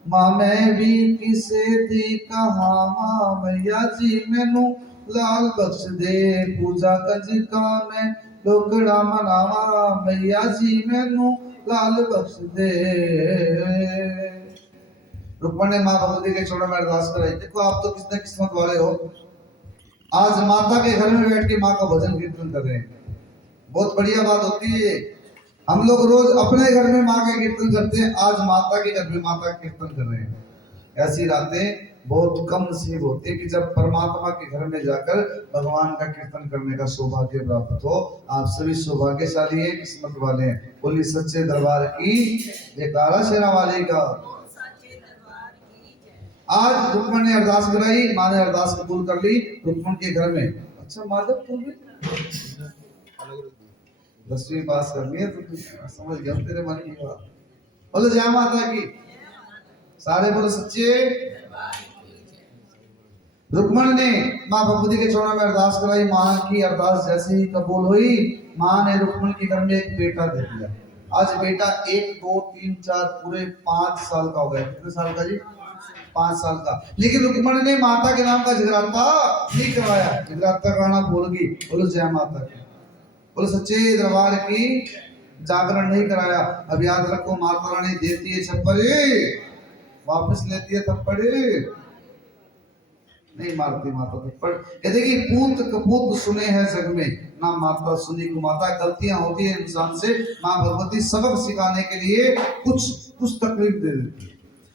माँ मैं भी किसे दी कहा माँ मैया जी मैनू लाल बख्श दे, पूजा कंजका मैं लोगड़ा मनावा मैया जी मैनू लाल बख्श दे। रुक्मण ने माँ भगवती के चरणों में अरदास कराई। देखो आप तो कितने किस्मत वाले हो, आज माता के घर में बैठ के माँ का भजन कीर्तन कर रहे हैं, बहुत बढ़िया बात होती है। हम लोग रोज अपने घर में माँ का कीर्तन करते हैं, आज माता के घर में माता का कीर्तन कर रहे हैं। ऐसी रातें बहुत कम नसीब होती है कि जब परमात्मा के घर में जाकर भगवान का कीर्तन करने का सौभाग्य प्राप्त हो। आप सभी सौभाग्यशाली हैं, किस्मत वाले हैं। बोली सच्चे दरबार की जयकारा, शेरा वाले का। आज रुक्मण ने अरदास कराई, माँ ने अरदास कबूल कर ली रुक्मण के घर में। अच्छा माधव तुम भी 10वीं पास करनी है तो समझ गया तेरे मन की बात। बोलो जय माता की, सारे बोलो सच्चे। रुक्मण ने माँ भगवती के चरणों में अरदास कराई, माँ की अरदास जैसे ही कबूल हुई, माँ ने रुक्मण के घर में एक बेटा दे दिया। आज बेटा 1 2 3 4 पूरे 5 साल का हो गया। कितने साल का जी? 5 साल का। लेकिन रुक्मण ने माता के नाम का जगराता नहीं करवाया, जगराता कराना भूल गई। बोलो जय माता की। बोले सच्चे दरबार की जागरण नहीं कराया। अब याद रखो, माता रानी देती है छप्पड़े, वापस लेती है थप्पड़े, नहीं मारती माता थप्पड़। कहते कि पूत कपूत सुने हैं जग में, ना माता सुनी को माता। गलतियां होती है इंसान से, माँ भगवती सबक सिखाने के लिए कुछ कुछ तकलीफ दे देती है।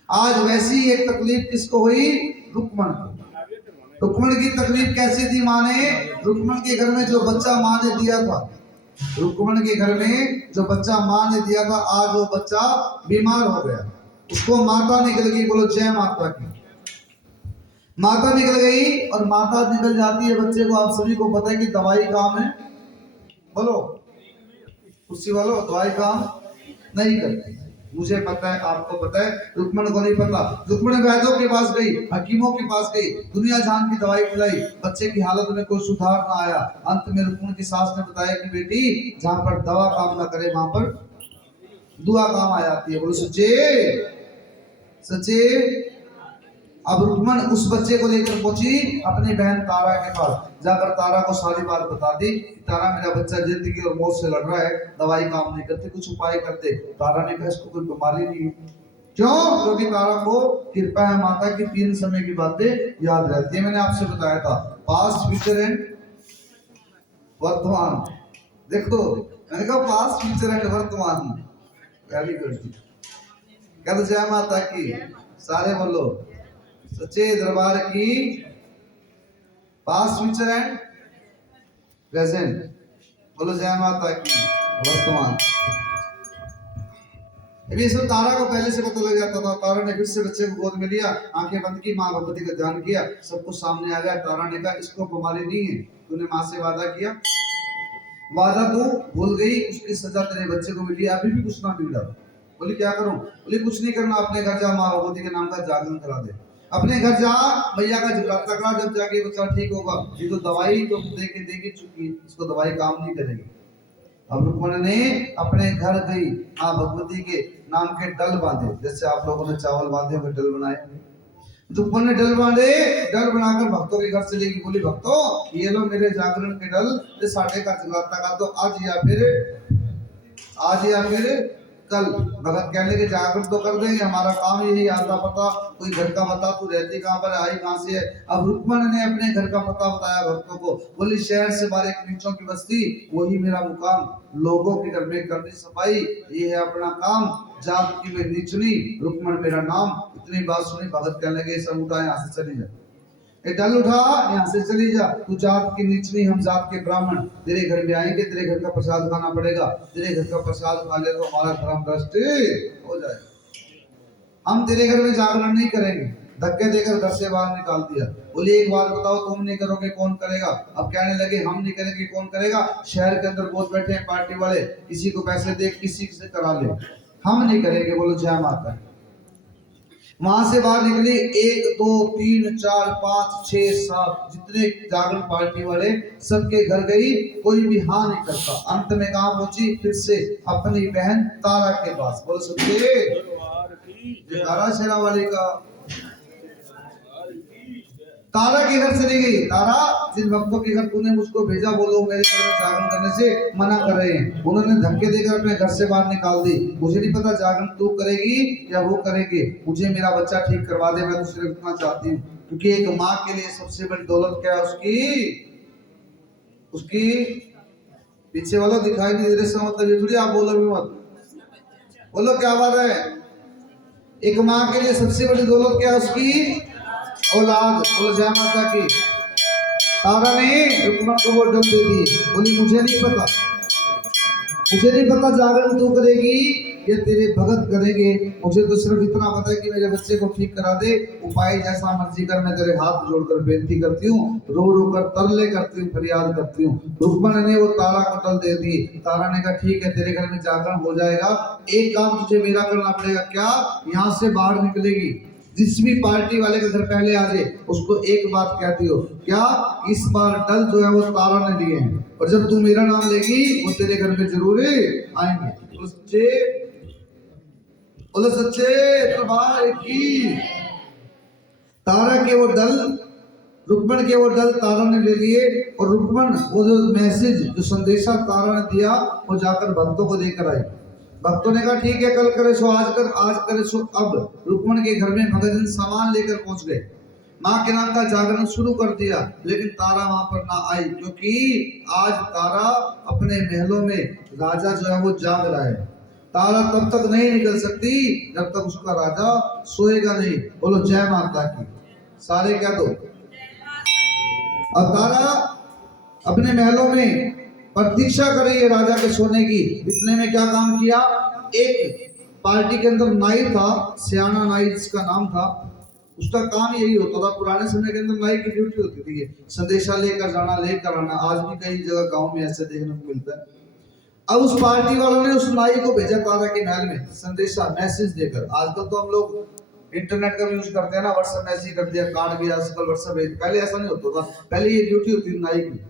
आज वैसी एक तकलीफ किसको हुई? रुक्मण को। रुक्मण की तकलीफ कैसी थी माँ ने? रुक्मण के घर में जो बच्चा माँ ने दिया था, रुक्मण के घर में जो बच्चा माँ ने दिया था, आज वो बच्चा बीमार हो गया, उसको माता निकल गई। बोलो जय माता की। माता निकल गई, और माता निकल जाती है बच्चे को। आप सभी को पता है कि दवाई काम है, बोलो कुर्सी वालों, दवाई काम नहीं करती। मुझे पता है, आपको पता है, रुक्मण को नहीं पता। रुक्मण वैद्यों के पास गई, हकीमों के पास गई, दुनिया जान की दवाई खिलाई, बच्चे की हालत में कोई सुधार ना आया। अंत में रुक्मण की सास ने बताया कि बेटी, जहां पर दवा काम ना करे वहां पर दुआ काम आ जाती है। बोलो सच्चे सच्चे। अब रुक्मण उस बच्चे को लेकर पहुंची अपनी बहन तारा के पास। जाकर तारा को सारी बात बता दी, तारा मेरा बच्चा जिंदगी और मौत से लड़ रहा है, दवाई काम नहीं करते, कुछ उपाय करते। तारा ने कहा इसको कोई बीमारी नहीं है। क्यों? क्योंकि तारा को कृपा है माता की, 3 समय की बातें याद रहती है। मैंने आपसे बताया था, पास्ट, फ्यूचर एंड वर्तमान। देखो मैंने कहा पास्ट, फ्यूचर एंड वर्तमान। Very good. कहते जय माता की, सारे बोलो सच्चे दरबार की, पास्ट, फ्यूचर एंड प्रेजेंट। बोलो जय माता की, वर्तमान। अभी सब तारा को पहले से पता लग जाता था। तारा ने फिर से बच्चे को गोद में लिया, आंखें बंद की, माँ भगवती का ध्यान किया, सब कुछ सामने आ गया। तारा ने कहा इसको बीमारी नहीं है, तूने माँ से वादा किया, वादा तू भूल गई, उसकी सजा तेरे बच्चे को मिली, अभी भी कुछ ना बिगड़ा। बोली क्या करूं? बोली कुछ नहीं करना, अपने घर जा, माँ भगवती के नाम का जागरण करा दे, अपने घर जा, मैया का जगराता करा, जब जाके बच्चा ठीक होगा। ये तो दवाई तो देगी चुकी, इसको दवाई काम नहीं करेगी। अब रुक्मण ने अपने घर गई, माँ भगवती के नाम के डल बांधे, जैसे आप लोगों ने चावल बांधे हुए डल बनाए। रुक्मण ने डल बांधे, डल बनाकर भक्तों के घर से लेगी। बोली भक्तों ये लो मेरे जागरण के डल, साढ़े का जगराता का, तो आज या फिर कल। भगत कहने के जागरण तो कर देंगे, हमारा काम यही, आता पता कोई घर का बता, तू रहती कहाँ पर, आई कहाँ से है। अब रुक्मण ने अपने घर का पता बताया भक्तों को। बोली शहर से 12 नीचों की बस्ती, वही मेरा मुकाम, लोगों के घर में करनी सफाई, ये है अपना काम, जात की में नीचनी, रुक्मण मेरा नाम। इतनी बात सुनी, भगत कहने लगे सब उठा, यहाँ से चली जा, डल उठा, यहाँ से चली जा, तू जात की नीचनी, हम जात के ब्राह्मण, तेरे घर में आएंगे, तेरे घर का प्रसाद खाना पड़ेगा, तेरे घर का प्रसाद खा ले तो हमारा धर्म भ्रष्ट हो जाए। हम तेरे घर में जागरण नहीं करेंगे। धक्के देकर घर से बाहर निकाल दिया। बोली एक बात बताओ, तुम नहीं करोगे कौन करेगा? अब कहने लगे हम नहीं करेंगे कौन करेगा? शहर के अंदर बहुत बैठे हैं पार्टी वाले, किसी को पैसे दे किसी से करा ले, हम नहीं करेंगे। बोलो जय माता। वहां से बाहर निकली, 1 2 3 4 5 6 7 जितने जागरण पार्टी वाले सबके घर गई, कोई भी हाँ नहीं करता। अंत में कहां पहुंची? फिर से अपनी बहन तारा के पास। बोल सकते तारा शेरा वाली का, तारा के घर चली गई। तारा जिन भक्तों के घर तूने मुझको भेजा, बोलो मेरे घर में जागरण करने से मना कर रहे हैं, उन्होंने धक्के देकर अपने घर से बाहर निकाल दी। मुझे नहीं पता जागरण तू करेगी या वो करेंगे, मुझे मेरा बच्चा ठीक करवा दे, मैं तुझसे रुकना चाहती हूँ। क्योंकि एक माँ के लिए सबसे बड़ी दौलत क्या है? उसकी पीछे वालों दिखाई नहीं दे रहे, मतलब ये थोड़ी आप बोलो भी मत, बोलो क्या बात है। एक माँ के लिए सबसे बड़ी दौलत क्या है? उसकी औलाद। बोलो जय माता की। तारा ने रुक्मण को वो डल दे दी। बोली मुझे नहीं पता जागरण तू करेगी या तेरे भगत करेंगे, मुझे तो सिर्फ इतना पता है कि मेरे बच्चे को ठीक करा दे, उपाय जैसा मर्जी कर, मैं तेरे हाथ जोड़कर बेनती करती हूँ, रो रो कर तरले करती हूँ, फरियाद करती हूँ। रुक्मण ने वो तारा को डल दे दी। तारा ने कहा ठीक है, तेरे घर में जागरण हो जाएगा, एक काम तुझे मेरा करना पड़ेगा। क्या? यहाँ से बाहर निकलेगी, जिस भी पार्टी वाले के घर पहले आ जाए उसको एक बात कहती हो, क्या? इस बार डल जो है वो तारा ने लिए हैं, और जब तू मेरा नाम लेगी वो तेरे घर में जरूर आएंगे। बोलो सच्चे दरबार की। तारा के वो डल रुक्मण के वो दल तारा ने ले लिए और रुक्मण वो जो मैसेज जो संदेशा तारा ने दिया वो जाकर भक्तों को देकर आई। भक्तों ने कहा ठीक है, कल करे सो आज कर, आज करे सो अब। रुक्मण के घर में भगतजन सामान लेकर पहुंच गए, माँ के नाम का जागरण शुरू कर दिया, लेकिन तारा वहां पर ना आई, क्योंकि आज तारा अपने महलों में राजा जो है वो जाग रहा है। तारा तब तक नहीं निकल सकती जब तक उसका राजा सोएगा नहीं। बोलो जय माता की, सारे क्या दो। अब तारा अपने महलों में प्रतीक्षा कर रही है राजा के सोने की। इतने में क्या काम किया, एक पार्टी के अंदर नाई था, सियाना नाई जिसका नाम था, उसका काम यही होता था। पुराने समय के अंदर नाई की ड्यूटी होती थी संदेशा लेकर जाना, लेकर आना। आज भी कई जगह गांव में ऐसे देखने को मिलता है। अब उस पार्टी वालों ने उस नाई को भेजा तारा के महल में संदेशा मैसेज देकर। आजकल तो हम लोग इंटरनेट का यूज करते हैं ना, व्हाट्सएप मैसेज कर दिया, कार्ड भी आजकल व्हाट्सएप भेज। पहले ऐसा नहीं होता था, पहले ये ड्यूटी होती थी नाई की।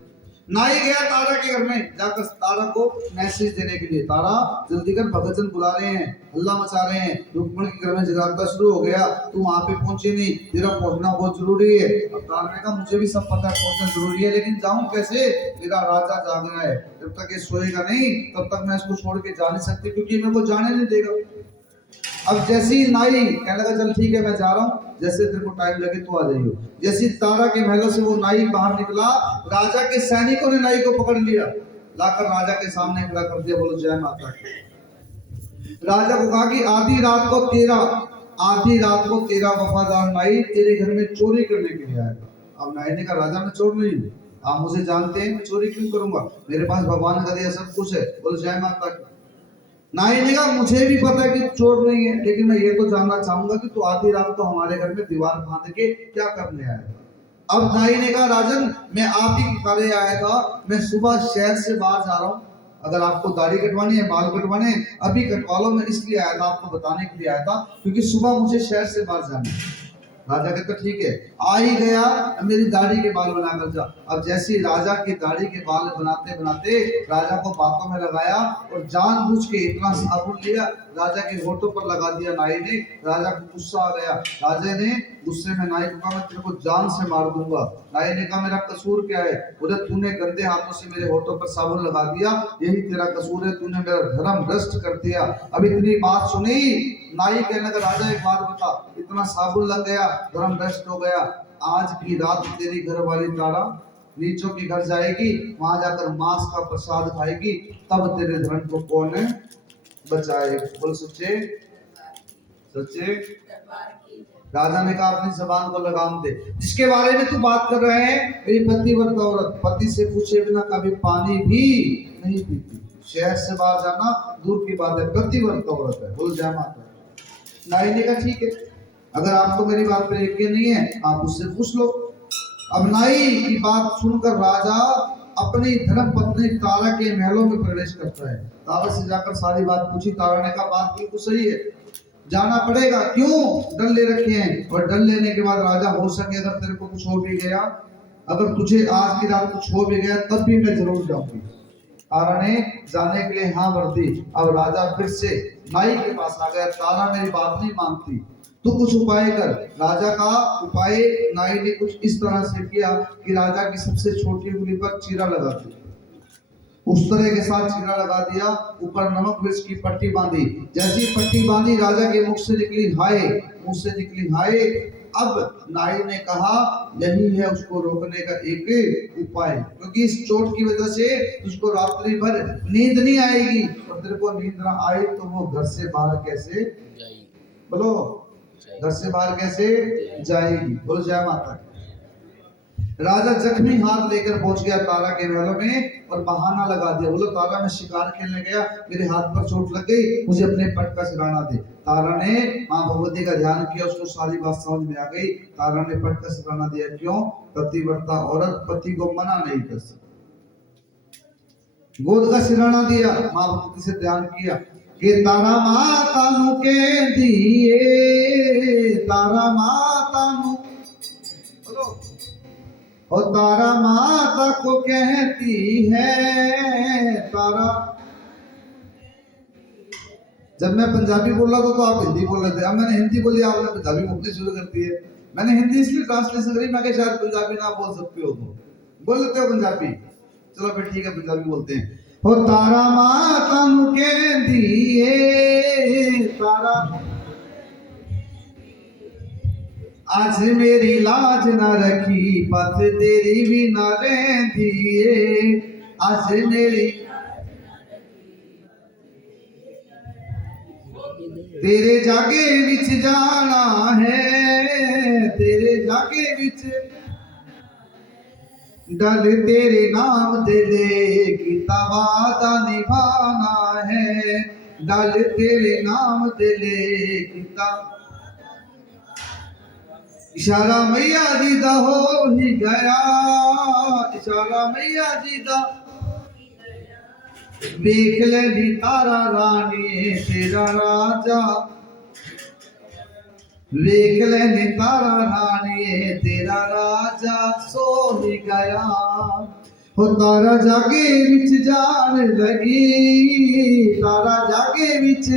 नाई गया तारा के घर में जाकर तारा को मैसेज देने के लिए, तारा जल्दी कर, भगतजन बुला रहे हैं, हल्ला मचा रहे हैं, रुक्मण के घर में जगाता शुरू हो गया, तू वहां पे पहुंची नहीं, तेरा पहुंचना बहुत जरूरी है। अब तारा ने कहा मुझे भी सब पता है पहुंचना जरूरी है, लेकिन जाऊं कैसे, मेरा राजा जाग रहा है, जब तक ये सोएगा नहीं तब तक मैं इसको छोड़ के जा नहीं सकती, क्योंकि मेरे को जाने नहीं देगा। अब जैसी नाई कहने लगा चल ठीक है मैं जा रहा हूँ, जैसे तेरे को टाइम लगे तो आ जाइयो। जैसी तारा के महलों से वो नाई बाहर निकला, राजा के सैनिकों ने नाई को पकड़ लिया, लाकर राजा के सामने खड़ा कर दिया। बोलो जय माता की। राजा को कहा कि आधी रात को तेरा वफादार नाई तेरे घर में चोरी करने के लिए आया। अब नाई ने कहा राजा मैं चोर नहीं हूँ, आप मुझे जानते हैं, मैं चोरी क्यों करूंगा, मेरे पास भगवान का दिया सब कुछ है। बोलो जय माता की। नाई ने कहा मुझे भी पता है कि चोर नहीं है, लेकिन मैं ये तो जानना चाहूंगा कि तू आधी रात को हमारे घर में दीवार बांध के क्या करने आया। अब नाई ने कहा राजन मैं आप ही के घरे आया था, मैं सुबह शहर से बाहर जा रहा हूँ, अगर आपको दाढ़ी कटवानी है, बाल कटवाने अभी कटवा लो, मैं इसलिए आया था, आपको बताने के लिए आया था, क्योंकि सुबह मुझे शहर से बाहर जाना है। राजा कहता ठीक है, आ ही गया, मेरी दाढ़ी के बाल बना कर जा। अब जैसे राजा की दाढ़ी के बाल बनाते बनाते राजा को बातों में लगाया और जानबूझ के इतना साबुन लिया, राजा के होठों पर लगा दिया नाई ने। राजा को गुस्सा आ गया, राजा ने गुस्से में नाई को कहा मैं तेरे को जान से मार दूंगा। नाई ने कहा मेरा कसूर क्या है, बोले तूने गंदे हाथों से मेरे होठों पर साबुन लगा दिया, यही तेरा कसूर है, तूने मेरा धर्म भ्रष्ट कर दिया। अब इतनी बात सुनी, नाई कहने लगा राजा एक बात बता, इतना साबुन लग गया, धर्म भ्रष्ट हो गया, आज की रात तेरी घर वाली तारा नीचों की घर जाएगी, वहां जाकर मांस का प्रसाद खाएगी, तब तेरे धर्म को कौन बचाए। बोल सच्चे सच्चे। राजा ने कहा अपनी जबान को लगाम दे, जिसके बारे में तू बात कर रहे हैं मेरी पतिव्रता औरत, पति से पूछे बिना कभी पानी भी नहीं पीती, शहर से बाहर जाना दूर की बात है, पतिव्रता औरत है। बोल जय माता। नाई ने कहा ठीक है, अगर आपको मेरी बात पर यकीन नहीं है आप उससे पूछ लो। अब नाई की बात सुनकर राजा अपनी धर्म पत्नी तारा के महलों में प्रवेश करता है। तारा से जाकर सारी बात पूछी, तारा ने कहा बात बिल्कुल सही है, जाना पड़ेगा, क्यों डर ले रखे हैं, और डर लेने के बाद राजा हो सके अगर तेरे को कुछ हो भी गया, अगर तुझे आज की रात कुछ हो भी गया तब भी मैं जरूर जाऊंगी। तारा ने जाने के लिए हाँ भर दी। अब राजा फिर से नाई के पास आ गया, तारा मेरी बात नहीं मानती, तू कुछ उपाय कर। राजा का उपाय नाई ने कुछ इस तरह से किया कि राजा की सबसे छोटी उंगली पर चीरा लगा दी, उस तरह के साथ चीरा लगा दिया, ऊपर नमक मिर्च की पट्टी बांधी, जैसी पट्टी बांधी राजा के मुख से निकली हाय, मुंह से निकली हाय। अब नाई ने कहा यही है उसको रोकने का एक उपाय, क्योंकि इस चोट की वजह से उसको रात्रि भर नींद नहीं आएगी, और तेरे को नींद ना आए तो वो घर से बाहर कैसे, बोलो घर से बाहर कैसे जाएगी। बोलो जय माता। राजा जख्मी हाथ लेकर पहुंच गया तारा के महलों में और बहाना लगा दिया, बोलो तारा मैं शिकार खेलने गया, मेरे हाथ पर चोट लग गई, मुझे अपने पट का सिराना दे। तारा ने मां भगवती का ध्यान किया, उसको सारी बात समझ में आ गई। तारा ने पट का सिराना दिया, क्यों, पतिव्रता औरत पति को मना नहीं कर सकती। गोद का सिराना दिया, मां भगवती से ध्यान किया कि तारा माता नु के दिए, तारा माता नु, बोलो, और तारा माता को कहती है तारा। जब मैं पंजाबी बोल रहा था तो आप हिंदी बोल रहे थे, अब मैंने हिंदी बोली आपने पंजाबी बोलनी शुरू कर दी है। मैंने हिंदी इसलिए ट्रांसलेशन करी, मैं शायद पंजाबी ना बोल सकते हो तो बोल लेते हो पंजाबी, चलो फिर ठीक है पंजाबी बोलते हैं। हो तारा माता नु कहंदी ए तारा आज मेरी लाज ना रखी पत तेरी भी ना रहंदी ए आज मेरी तेरे जागे विच जाना है तेरे जागे विच डल तेरे नाम दिले गीता वादा निभाना है डल तेरे नाम दिले गीता इशारा मैया जी दा हो ही गया इशारा मैया जी दा देख ले तारा रानी तेरा राजा देख ले तारा रानी तेरा राजा सो ही गया हो तारा जागे विच जान लगी तारा जागे विच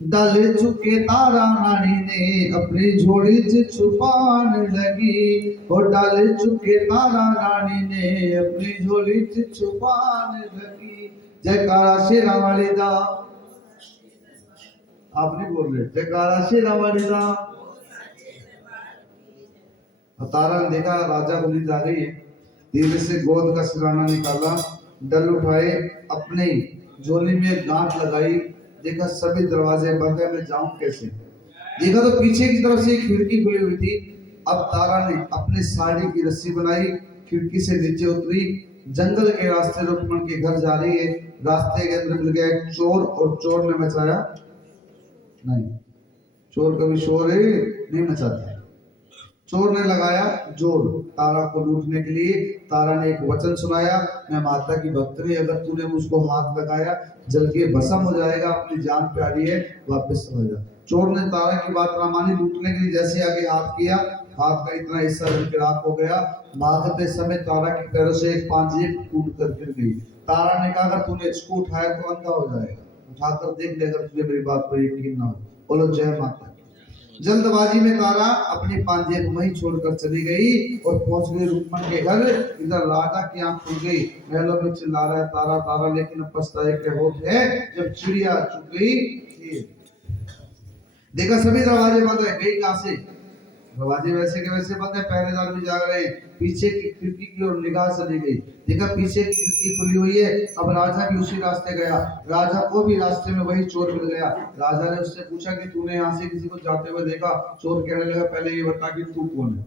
डल चुके तारा रानी ने अपनी झोली च छुपान लगी और डल चुके तारा रानी ने अपनी झोली च छुपान लगी। जयकारा शेरा वाले दा आप नहीं बोल रहे, जयकारा शेरा वाले दा। तारा ने देखा राजा को नींद आ गई है, धीरे से गोद का सिराना निकाला, डल उठाए, अपने झोली में गांठ लगाई, देखा सभी दरवाजे बंद है, मैं जाऊं कैसे। देखा तो पीछे की तरफ से एक खिड़की खुली हुई थी। अब तारा ने अपने साड़ी की रस्सी बनाई, खिड़की से नीचे उतरी, जंगल के रास्ते रुक्मण के घर जा रही है। रास्ते के अंदर मिल गया एक चोर और चोर ने मचाया नहीं, चोर कभी शोर नहीं मचाता। चोर ने लगाया जोर तारा को लूटने के लिए। तारा ने एक वचन सुनाया, मैं माता की भक्तनी, अगर तूने मुझको हाथ लगाया जल के भस्म हो जाएगा, अपनी जान प्यारी है, वापस समझ जा। चोर ने तारा की बात ना मानी, लूटने के लिए जैसे आगे हाथ किया, हाथ का इतना हिस्सा जल के राख हो गया। भागते समय तारा के पैरों से एक पांजेब टूट कर गिर गई। तारा ने कहा अगर तूने इसको उठाया तो अंधा हो जाएगा, उठाकर देख ले अगर तुझे मेरी बात पर यकीन ना हो। बोलो जय माता। जल्दबाजी में तारा अपनी पांजेब वहीं छोड़कर चली गई और पहुंच गई रुक्मण के घर। इधर राजा की आंख खुल गई, महलों में चिल्ला रहा है तारा तारा, लेकिन अब पछताए के होत है जब चिड़िया चुग गई। देखा सभी दरवाजे बंद है, गई कहां से? दरवाजे वैसे के वैसे बंद है, पहरेदार भी जाग रहे हैं। पीछे की खिड़की की ओर निगाह चली गई, देखा पीछे की खिड़की खुली हुई है। अब राजा भी उसी रास्ते गया, राजा को भी रास्ते में वही चोर मिल गया। राजा ने उससे पूछा कि तूने यहाँ से किसी को जाते हुए देखा? चोर कहने लगा पहले ये बता कि तू कौन है।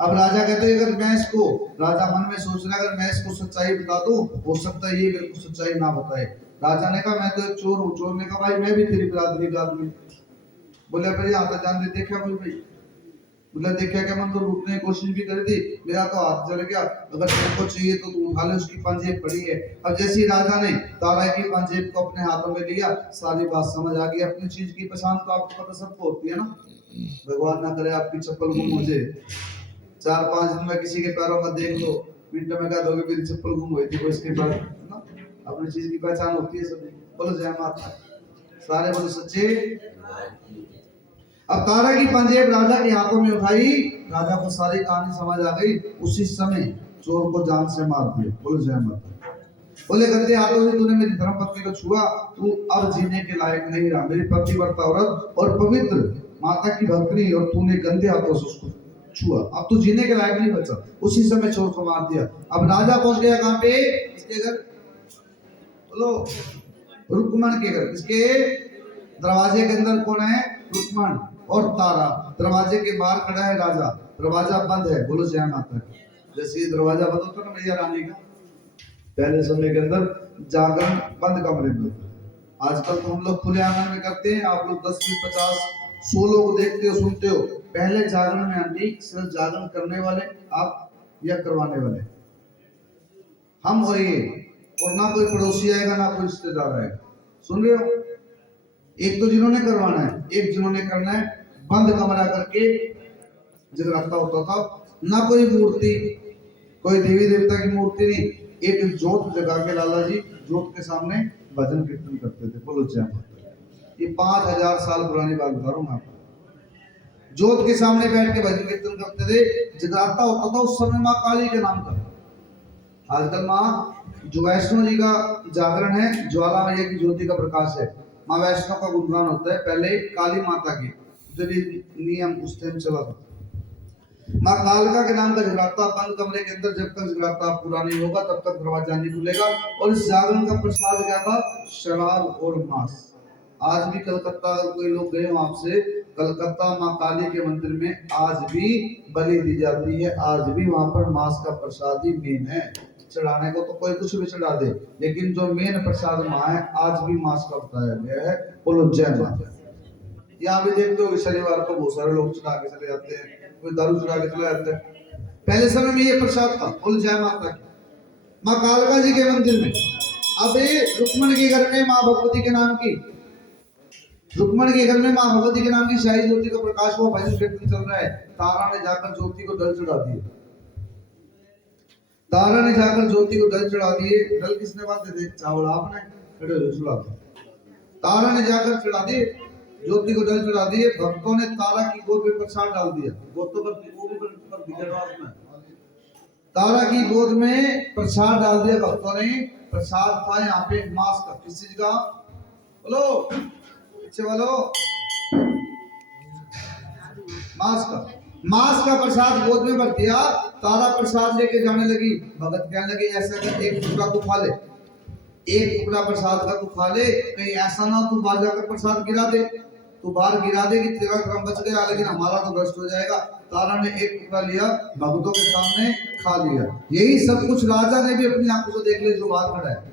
अब राजा कहते अगर मैं इसको, राजा मन में सोच रहा अगर मैं इसको सच्चाई बता दूं, हो सकता है ये बिल्कुल सच्चाई ना बताए। राजा ने कहा मैं तो एक चोर हूँ। चोर ने कहा भाई मैं भी तेरी बिरादरी का आदमी। बोले भाई आता जान दे, देखा कोई भाई? बोला देखा क्या, मन तो लूटने की कोशिश भी करी थी, मेरा तो हाथ जल गया, अगर तुमको चाहिए तो तुम उठा ले, उसकी पंजेब पड़ी है। अब जैसे ही राजा ने तारा की पंजेब को अपने हाथों में लिया, सारी बात समझ आ गई। अपनी चीज की पहचान तो आपको पता सबको होती है ना, भगवान ना करे आपकी चप्पल गुम हो जाए, 4-5 दिन में किसी के पैरों में देख लो, मिनट में कह दोगे मेरी चप्पल गुम हुई थी, इसके पैर ना। अपनी चीज की पहचान होती है सभी। बोलो जय माता, सारे बोलो सच्चे। अब तारा की पंजेब राजा के हाथों में उठाई, राजा को सारी कहानी समझ आ गई। उसी समय चोर को जान से मार दिया। बोलो जय माता। बोले गंदे हाथों से तूने मेरी धर्मपत्नी को छुआ, तू अब जीने के लायक नहीं रहा। मेरी पतिव्रता औरत और पवित्र माता की भक्तनी, और तूने गंदे हाथों से उसको छुआ, अब तू जीने के लायक नहीं बचा। उसी समय चोर को मार दिया। अब राजा पहुंच गया कहां पे? इसके घर। बोलो रुक्मण के घर। इसके दरवाजे के अंदर कौन है? रुक्मण और तारा। दरवाजे के बाहर खड़ा है राजा, दरवाजा बंद है। बोलो जय माता। जैसे ही दरवाजा बंद होता ना मैया रानी का, पहले समय के अंदर जागरण बंद कमरे में होता। आजकल तो हम लोग खुले आंगन में करते हैं, आप लोग 10, 20, 50, 100 लोग देखते हो, सुनते हो। पहले जागरण में आंटी सिर्फ जागरण करने वाले आप या करवाने वाले, हम और ये, और ना कोई पड़ोसी आएगा ना कोई रिश्तेदार आएगा। सुन रहे हो? एक तो जिन्होंने करवाना है, एक जिन्होंने करना है। बंद कमरा करके जगराता होता था, ना कोई मूर्ति, कोई देवी देवता की मूर्ति नहीं, एक जोत जगा के लाला जी जोत के सामने भजन कीर्तन करते थे। बोलो जय माता। ये 5000 साल पुरानी बात बता रहा हूं आपको। जोत के सामने बैठ के भजन कीर्तन करते थे। जगराता होता था उस समय माँ काली के नाम का। आजकल माँ जो वैष्णो जी का जागरण है, ज्वाला मैया की ज्योति का प्रकाश है, माँ वैष्णो का गुणगान होता है। पहले काली माता की जो नियम उस टाइम चला था। माँ कालका के नाम का जगराता बंद कमरे के अंदर, जब तक जगराता पूरा नहीं होगा तब तक दरवाजा नहीं खुलेगा। और इस जागरण का प्रसाद क्या था? शराब और मांस। आज भी कलकत्ता अगर कोई लोग गए वहां से, कलकत्ता माँ काली के मंदिर में आज भी बलि दी जाती है। आज भी वहां पर मांस का प्रसाद ही मेन है। चढ़ाने को तो कोई कुछ भी चढ़ा दे, लेकिन जो मेन प्रसाद माँ है आज भी मांस का बताया गया है। बोलो जय माता। यहाँ भी देखते हो कि शनिवार को बहुत सारे लोग चढ़ा के चले जाते हैं, कोई दारू चढ़ा के चले जाते हैं। पहले समय में ये प्रसाद था। बोल जय माता की। माँ कालका जी के मंदिर में अभी रुक्मण के घर में माँ भगवती के नाम की, रुक्मण के घर में माँ भगवती के नाम की शाही ज्योति का प्रकाश हुआ, भजन कीर्तन चल रहा है। तारा ने जाकर ज्योति को डल चढ़ा दिए। तारा ने जाकर ज्योति को डल चढ़ा दिए। डल किसने बांधे थे? चावल आपने चढ़ा। तारा ने जाकर चढ़ा दिए, ज्योति को डल चढ़ा दिए। भक्तों ने तारा की गोद में प्रसाद डाल दिया। गोद पर तारा की गोद में प्रसाद डाल दिया भक्तों ने। प्रसाद था यहाँ पे मांस का। किस चीज का? बोलो पीछे बोलो। मांस का। मांस का प्रसाद गोद में भर दिया। तारा प्रसाद लेके जाने लगी। भगत कहने लगे ऐसा कर, एक टुकड़ा तू खा ले, एक टुकड़ा प्रसाद का तू खा ले, कहीं ऐसा ना तू बाहर जाकर प्रसाद गिरा दे। तू बाहर गिरा दे कि तेरा क्रम बच गया, लेकिन हमारा तो भ्रष्ट हो जाएगा। तारा ने एक टुकड़ा लिया, भक्तों के सामने खा लिया। यही सब कुछ राजा ने भी अपनी आंखों से देख लिया जो बाहर खड़ा है।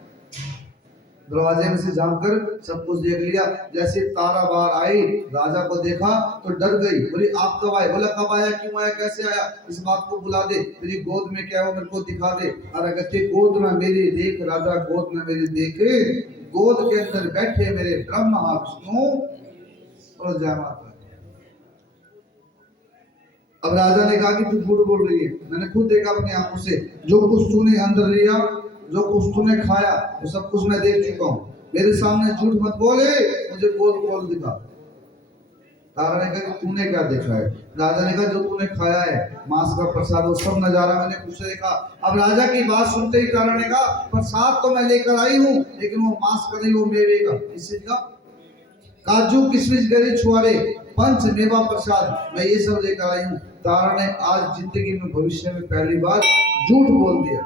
दरवाजे में से झांक कर सब कुछ देख लिया। जैसे तारा बाहर आई, राजा को देखा तो डर गई। बोली आप कब आए? बोला कब आया, क्यों आया, कैसे आया, इस बात को बुला दे। तेरी गोद में क्या है वो मेरे को दिखा दे। और अगर गोद में मेरी देख, राजा गोद में मेरी देखे, गोद के अंदर बैठे मेरे ब्रह्मा विष्णु और जय माता। अब राजा ने कहा कि तू झूठ बोल रही है, मैंने खुद देखा अपनी आंखों से। जो कुछ तूने अंदर लिया, जो कुछ तूने खाया, वो सब कुछ मैं देख चुका हूँ। मेरे सामने झूठ मत बोले, मुझे बोल दिखा। तारा ने कहा तूने क्या देखा है? राजा ने कहा जो तूने खाया है मांस का प्रसाद, वो सब नजारा मैंने खुद से देखा। अब राजा की बात सुनते ही तारा ने कहा प्रसाद तो मैं लेकर आई हूँ, लेकिन वो मांस का नहीं, वो मेवे का। किस चीज का? काजू किशमिश गरी छुआरे पंच मेवा प्रसाद, मैं ये सब लेकर आई हूँ। तारा ने आज जिंदगी में भविष्य में पहली बार झूठ बोल दिया।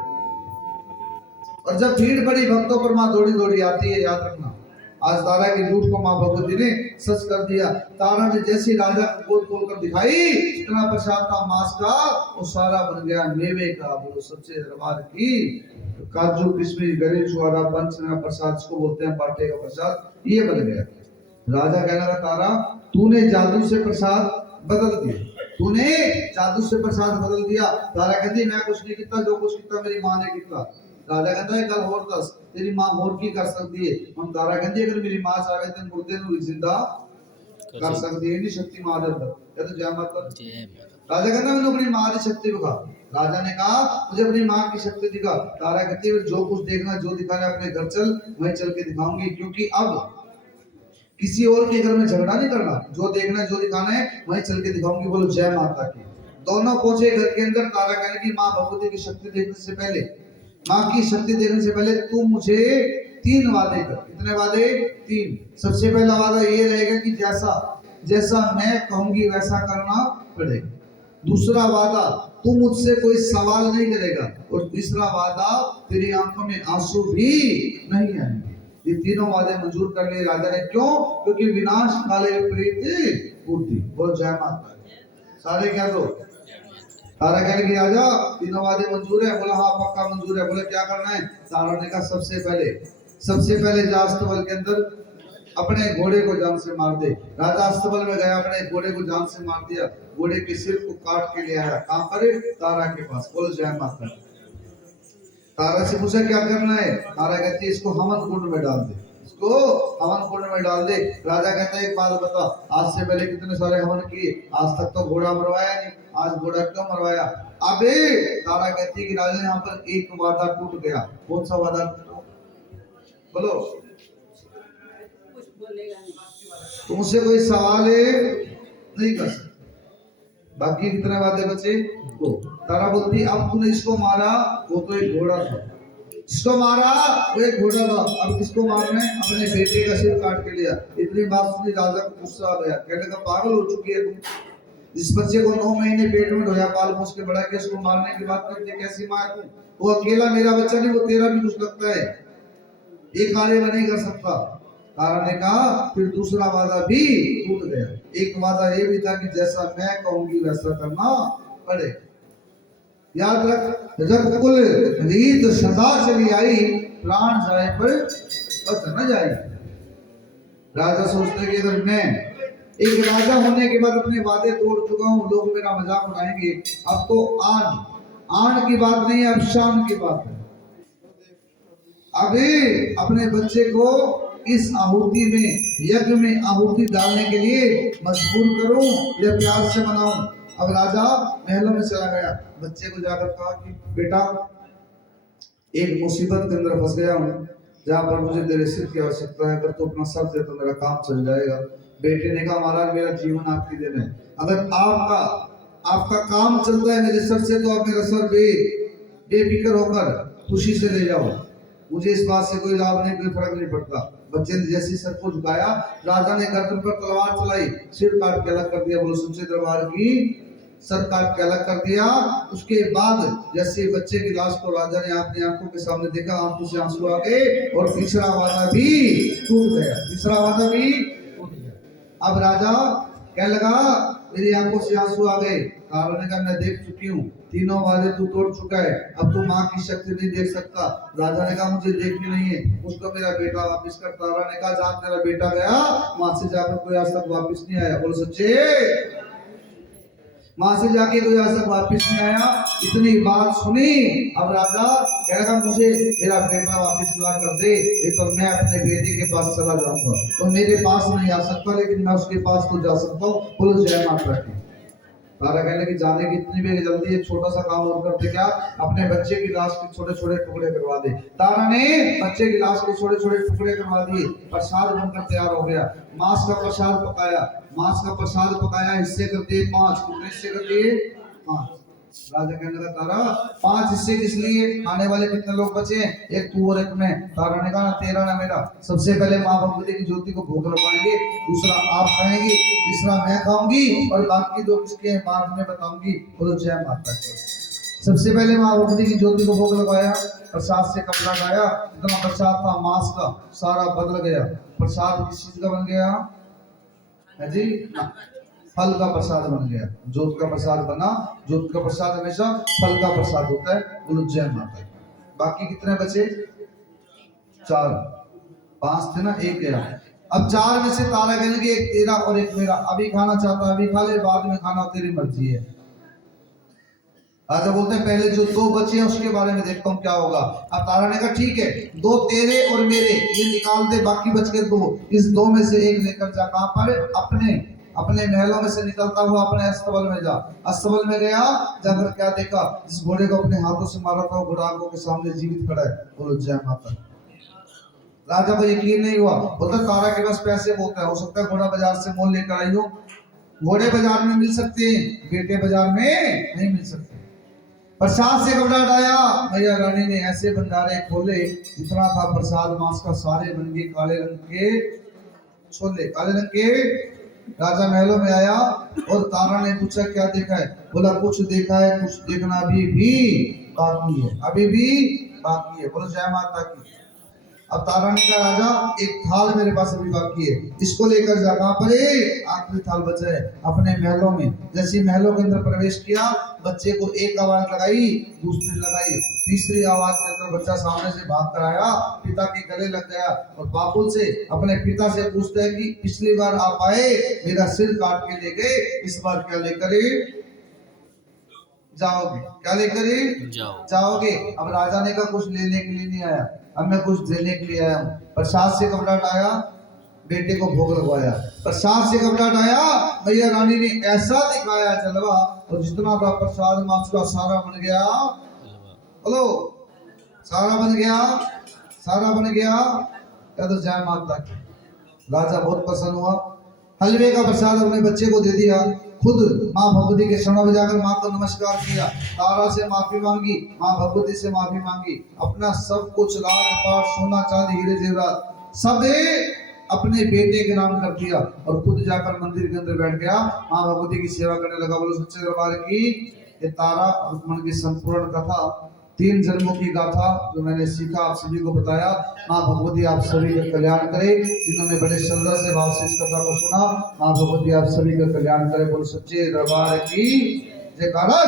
और जब भीड़ बड़ी भक्तों पर माँ दौड़ी दौड़ी आती है, याद रखना आज तारा के झूठ को माँ भगवती ने सच कर दिया। तारा ने जैसी राजा को गोद खोलकर दिखाई, जितना प्रसाद था मांस का वो सारा बन गया मेवे का। बोलो सच्चे दरबार की। काजू किशमिश गरी छुआरा पंच मेवा प्रसाद, इसको बोलते हैं बाटे का प्रसाद, ये बन गया। राजा कहने लगा तारा तूने जादू से प्रसाद बदल दिया, तूने जादू से प्रसाद बदल दिया। तारा कहती मैं कुछ नहीं किया, जो कुछ किया मेरी माँ ने किया। राजा कहता है कल और दस, तेरी माँ और की कर सकती है। हम तारा कहती अगर मेरी माँ चाहे तो मुर्दे को जिंदा कर सकती है, नहीं शक्ति माँ दे। कहते जय माता। राजा कहता मैंने अपनी माँ की शक्ति दिखा। राजा ने कहा मुझे अपनी माँ की शक्ति दिखा। तारा कहती है जो कुछ देखना, जो दिखाना अपने घर चल, मैं चल के दिखाऊंगी। क्योंकि अब किसी और के घर में झगड़ा नहीं करना, जो देखना जो दिखाना है वहीं चल के दिखाऊंगी। बोलो जय माता की। दोनों पहुंचे घर के अंदर। तारा कहने की माँ भगवती की शक्ति देखने से पहले, माँ की शक्ति देखने से पहले तू मुझे 3 वादे कर। कितने वादे? 3। सबसे पहला वादा ये रहेगा कि जैसा मैं कहूंगी वैसा करना पड़ेगा। दूसरा वादा तू मुझसे कोई सवाल नहीं करेगा। और तीसरा वादा तेरी आंखों में आंसू भी नहीं आएंगे। ये तीनों वादे मंजूर कर लिए राजा ने। क्यों? क्योंकि विनाश काले विपरीत बुद्धि। बोलो जय माता। सारे क्या दो तारा कहने की राजा तीनों वादे मंजूर है? बोला हाँ पक्का मंजूर है। बोले क्या करना है? तारा ने कहा सबसे पहले जा अस्तबल के अंदर अपने घोड़े को जान से मार दे। राजा अस्तबल में गया, अपने घोड़े को जान से मार दिया। घोड़े के सिर को काट के ले आया। कहां पर? तारा के पास। बोलो जय माता। तारा से पूछा क्या करना है? तारा कहती है इसको हवन कुंड में डाल दे, इसको हवन कुंड में डाल दे। राजा कहता है एक बात बता, आज से पहले कितने सारे हवन किए, आज तक तो घोड़ा मरवाया नहीं, आज घोड़ा क्यों मरवाया? अबे तारा कहती है कि राजा यहाँ पर एक वादा टूट गया। कौन सा वादा? बोलो। तुमसे कोई सवाल नहीं कर सकते। बाकी कितने वादे बचे? दो। तारा बोलती अब तूने इसको मारा, वो तो एक घोड़ा था, इसको मारा वो एक घोड़ा था, अब किसको मारना है? अपने बेटे का सिर काट के लिया। इतनी बात सुनी राजा को गुस्सा आ गया, कहने का पागल हो चुकी है तुम, इस बच्चे को 9 महीने पेट में ढोया पाल पोस के बड़ा, के इसको मारने की बात करती है, कैसी माँ है तू? वो अकेला मेरा बच्चा नहीं, वो तेरा भी कुछ लगता है, एक कार्य नहीं कर सकता। तारा ने कहा फिर दूसरा वादा भी टूट गया। एक वादा ये भी था कि जैसा मैं कहूंगी वैसा करना पड़े। याद रख, जब कुल रीत सदा चली आई, प्राण जाए पर बस न जाए। राजा सोचते कि अगर मैं एक राजा होने के बाद अपने वादे तोड़ चुका हूँ, लोग मेरा मजाक उड़ाएंगे, अब तो आन आन की बात नहीं है, अब शान की बात है। अभी अपने बच्चे को इस आहुति में, यज्ञ में आहुति डालने के लिए मजबूर करूं या प्यार से मनाऊं? अब राजा महलों में चला गया, बच्चे को जाकर कहा कि बेटा एक मुसीबत के अंदर फंस गया हूँ, जहाँ पर मुझे तेरे सिर की आवश्यकता है, अगर तू अपना सर दे तो मेरा काम चल जाएगा। बेटे ने कहा महाराज मेरा जीवन आपकी देन है, अगर आपका काम चलता है मेरे सर से, तो आप मेरा सर बेफिक्र होकर खुशी से ले जाओ, मुझे इस बात से कोई लाभ नहीं, कोई फर्क नहीं पड़ता। बच्चे ने जैसे सर को झुकाया, राजा ने गर्दन पर तलवार चलाई, सिर काट के अलग कर दिया। बोलो सच्चे दरबार की, सर काट के अलग कर दिया। उसके बाद जैसे बच्चे की लाश को राजा ने अपनी आंखों के सामने देखा, आंखों से आंसू आ गए और तीसरा वादा भी टूट गया, तीसरा वादा भी टूट गया। अब राजा कहने लगा मेरी आंखों से आंसू आ गए, तारा ने कहा मैं देख चुकी हूँ, तीनों वादे तू तोड़ चुका है, अब तू माँ की शक्ति नहीं देख सकता। राजा ने कहा मुझे देखनी नहीं है, उसको मेरा बेटा वापस कर। तारा ने कहा जहाँ तेरा बेटा गया वहां से जाकर कोई आज तक वापस नहीं आया। बोलो सच्चे, वहां से जाके कोई आज तक वापस नहीं आया। इतनी बात सुनी, अब राजा कह रहा मुझे मेरा बेटा वापस ला कर दे, नहीं तो मैं अपने बेटे के पास चला जाऊंगा। तो मेरे पास नहीं आ सकता, लेकिन मैं उसके पास तो जा सकता हूँ। बोलो जय माता की। तारा कहने की जाने की इतनी भी जल्दी, एक छोटा सा काम और करते, क्या अपने बच्चे की लाश के छोटे छोटे टुकड़े करवा दे। तारा ने बच्चे की लाश के छोटे छोटे टुकड़े करवा दिए, प्रसाद बनकर तैयार हो गया। मांस का प्रसाद पकाया, मांस का प्रसाद पकाया, हिस्से कर दिए 5, कितने हिस्से कर दिए? 5। राजा कहने लगा तारा 5 हिस्से किस लिए, खाने वाले कितने लोग बचे? एक तू और एक मैं। तारा ने कहा तेरा ना मेरा, सबसे पहले माँ भगवती की ज्योति को भोग लगाएंगे, दूसरा आप खाएंगे, तीसरा मैं खाऊंगी, और बाकी दो किसके बाद में बताऊंगी। बोलो जय माता की। सबसे पहले माँ भगवती की ज्योति को भोग लगाया, प्रसाद से कपड़ा लाया, जितना प्रसाद था मांस का सारा बदल गया। प्रसाद किस चीज का बन गया है जी? फल का प्रसाद बन गया। जोत का प्रसाद बना, जोत का प्रसाद हमेशा फल का प्रसाद होता है। बोलो जय माता। बाकी कितने बचे? 4, 5 थे ना, एक गया। अब 4 में से तारा कहने की एक तेरा और एक मेरा, अभी खाना चाहता अभी खा ले, बाद में खाना तेरी मर्जी है। राजा बोलते हैं पहले जो 2 बचे हैं उसके बारे में देखता हूँ क्या होगा। अब तारा ने कहा ठीक है, 2 तेरे और मेरे ये निकाल दे, बाकी बच के 2, इस 2 में से एक लेकर जा। कहां पर? अपने महलों में से निकलता हुआ अपने अस्तबल में जा। अस्तबल में गया, जाकर क्या देखा? जिस घोड़े को अपने हाथों से मारा था, घोड़ा आंखों के सामने जीवित खड़ा है। बोलो जय माता। राजा को यकीन नहीं हुआ, बोलता तारा के पास पैसे बहुत है, हो सकता है घोड़ा बाजार से मोल लेकर आई हो। घोड़े बाजार में मिल सकते हैं, बेटे बाजार में नहीं मिल सकते। प्रसाद से कपड़ा हटाया, मैया रानी ने ऐसे भंडारे खोले, जितना था प्रसाद मांस का सारे बन गए काले रंग के छोले, काले रंग के। राजा महलों में आया और तारा ने पूछा क्या देखा है? बोला कुछ देखा है, कुछ देखना अभी भी बाकी है, अभी भी बाकी है। बोलो जय माता की। अब तारा ने कहा राजा एक थाल मेरे पास अभी बाकी है, इसको लेकर जा। कहां पर? आखिरी थाल बचा है अपने महलों में। जैसे महलों के अंदर प्रवेश किया, बच्चे को एक आवाज लगाई, दूसरी लगाई, तीसरी आवाज करके बच्चा सामने से भाग कर आया, पिता के गले लग गया और बाबुल से अपने पिता से पूछता है कि पिछली बार आप आए मेरा सिर काट के ले गए, इस बार क्या लेकर जाओगे? क्या लेकर जाओगे? अब राजा ने कहा कुछ लेने के लिए नहीं आया, अब मैं कुछ देने के लिए आया हूँ। प्रसाद से कपड़ा हटाया, बेटे को भोग लगवाया। प्रसाद से कपड़ा हटाया, मैया रानी ने ऐसा दिखाया जलवा, और जितना था प्रसाद मांस का सारा बन गया। बोलो सारा बन गया, सारा बन गया। क्या तो जय माता की। राजा बहुत प्रसन्न हुआ, हलवे का प्रसाद अपने बच्चे को दे दिया। खुद माँ भगवती के चरणों में जाकर माँ को नमस्कार किया, तारा से माफी मांगी, माँ भगवती से माफी मांगी, अपना सब कुछ राजपाट सोना चांदी हीरे जेवरात सब अपने बेटे के नाम कर दिया और खुद जाकर मंदिर के अंदर बैठ गया, माँ भगवती की सेवा करने लगा। बोलो सच्चे दरबार की। ये तारा रुक्मण की संपूर्ण कथा 3 जन्मों की गाथा जो मैंने सीखा आप सभी को बताया। माँ भगवती आप सभी का कल्याण करे। जिन्होंने बड़े श्रद्धा से भाव से इस कथा को सुना, माँ भगवती आप सभी का कल्याण करे। बोलो सच्चे दरबार की जयकारा।